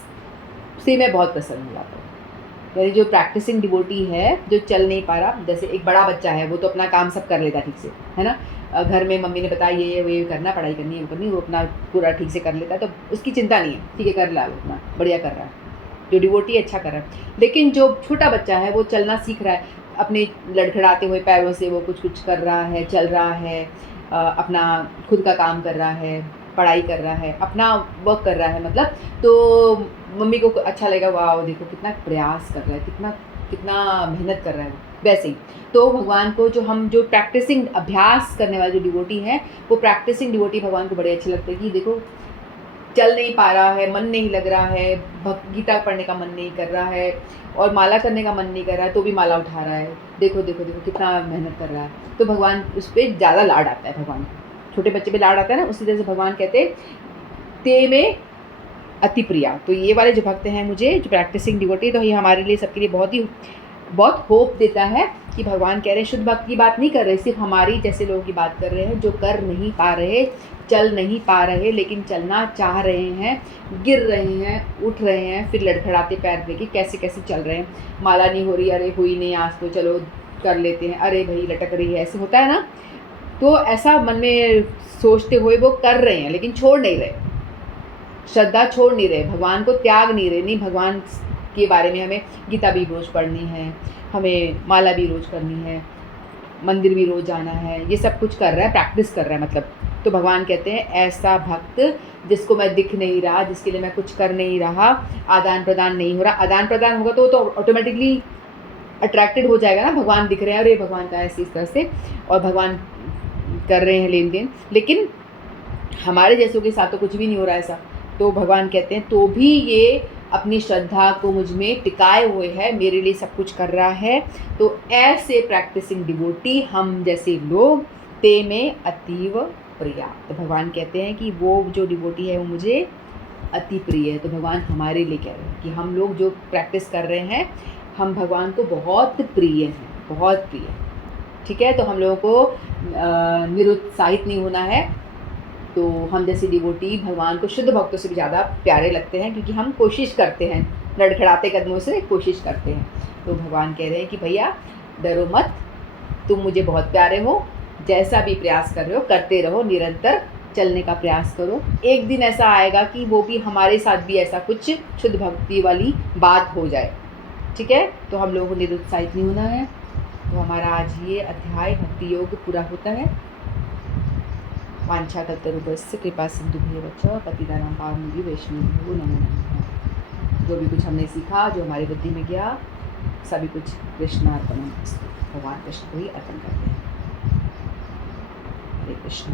से मैं बहुत प्रसन्न हुआ था। यानी जो प्रैक्टिसिंग डिवोटी है, जो चल नहीं पा रहा, जैसे एक बड़ा बच्चा है, वो तो अपना काम सब कर लेता ठीक से, है ना। घर में मम्मी ने बताया ये करना, पढ़ाई करनी है, वो करनी, वो अपना पूरा ठीक से कर लेता है, तो उसकी चिंता नहीं है, ठीक है कर रहा है, वो अपना बढ़िया कर रहा है, जो डिवोटी अच्छा कर रहा है। लेकिन जो छोटा बच्चा है, वो चलना सीख रहा है, अपने लड़खड़ाते हुए पैरों से वो कुछ कर रहा है, चल रहा है, अपना खुद का काम कर रहा है, पढ़ाई कर रहा है, अपना वर्क कर रहा है, मतलब तो मम्मी को अच्छा लगेगा, वाह देखो कितना प्रयास कर रहा है, कितना मेहनत कर रहा है। वैसे ही तो भगवान को जो प्रैक्टिसिंग अभ्यास करने वाले जो डिवोटी हैं, वो प्रैक्टिसिंग डिवोटी भगवान को बड़े अच्छे लगते हैं कि देखो चल नहीं पा रहा है, मन नहीं लग रहा है, गीता पढ़ने का मन नहीं कर रहा है, और माला करने का मन नहीं कर रहा है, तो भी माला उठा रहा है, देखो देखो देखो कितना मेहनत कर रहा है। तो भगवान उस पर ज़्यादा लाड आता है, भगवान छोटे बच्चे पे लाड आता है ना, उसी तरह से भगवान कहते हैं ते में अति प्रिया। तो ये वाले जो भक्त हैं मुझे, जो प्रैक्टिसिंग डिवोटी, तो ये हमारे लिए सबके लिए बहुत होप देता है कि भगवान कह रहे हैं, शुद्ध भक्त की बात नहीं कर रहे, सिर्फ हमारी जैसे लोगों की बात कर रहे हैं, जो कर नहीं पा रहे, चल नहीं पा रहे, लेकिन चलना चाह रहे हैं, गिर रहे हैं, उठ रहे हैं, फिर लड़खड़ाते पैर लेके कैसे कैसे चल रहे हैं, माला नहीं हो रही, अरे हुई नहीं आज तो चलो कर लेते हैं, अरे भाई लटक रही है, ऐसे होता है ना। तो ऐसा मन में सोचते हुए वो कर रहे हैं, लेकिन छोड़ नहीं रहे, श्रद्धा छोड़ नहीं रहे, भगवान को त्याग नहीं रहे। नहीं, भगवान के बारे में हमें गीता भी रोज़ पढ़नी है, हमें माला भी रोज़ करनी है, मंदिर भी रोज़ जाना है, ये सब कुछ कर रहा है, प्रैक्टिस कर रहा है मतलब। तो भगवान कहते हैं ऐसा भक्त जिसको मैं दिख नहीं रहा, जिसके लिए मैं कुछ कर नहीं रहा, आदान प्रदान नहीं हो रहा। आदान प्रदान होगा तो ऑटोमेटिकली अट्रैक्टेड हो जाएगा ना, भगवान दिख रहे हैं, अरे भगवान का ऐसी इस तरह से, और भगवान कर रहे हैं लेन देन, लेकिन हमारे जैसों के साथ तो कुछ भी नहीं हो रहा ऐसा। तो भगवान कहते हैं तो भी ये अपनी श्रद्धा को मुझ में टिकाए हुए है, मेरे लिए सब कुछ कर रहा है। तो ऐसे प्रैक्टिसिंग डिवोटी हम जैसे लोग ते में अतीव प्रिया। तो भगवान कहते हैं कि वो जो डिवोटी है वो मुझे अति प्रिय है। तो भगवान हमारे लिए कह रहे हैं कि हम लोग जो प्रैक्टिस कर रहे हैं, हम भगवान को बहुत प्रिय हैं, बहुत प्रिय। ठीक है, तो हम लोगों को निरुत्साहित नहीं होना है। तो हम जैसे डिवोटी भगवान को शुद्ध भक्तों से भी ज़्यादा प्यारे लगते हैं, क्योंकि हम कोशिश करते हैं, लड़खड़ाते कदमों से कोशिश करते हैं। तो भगवान कह रहे हैं कि भैया डरो मत, तुम मुझे बहुत प्यारे हो, जैसा भी प्रयास कर रहे हो करते रहो, निरंतर चलने का प्रयास करो। एक दिन ऐसा आएगा कि वो भी हमारे साथ भी ऐसा कुछ शुद्ध भक्ति वाली बात हो जाए। ठीक है, तो हम लोगों को निरुत्साहित नहीं होना है। तो हमारा आज ये अध्याय भक्ति योग पूरा होता है। वाञ्छाकल्पतरुभ्यश्च कृपा सिन्धुभ्येव च पतितानां पावनेभ्यो वैष्णवेभ्यो नमो नमः। जो भी कुछ हमने सीखा, जो हमारी बुद्धि में गया, सभी कुछ कृष्णार्पणमस्तु। भगवान कृष्ण को ही अर्पण करते हैं। हरे कृष्ण।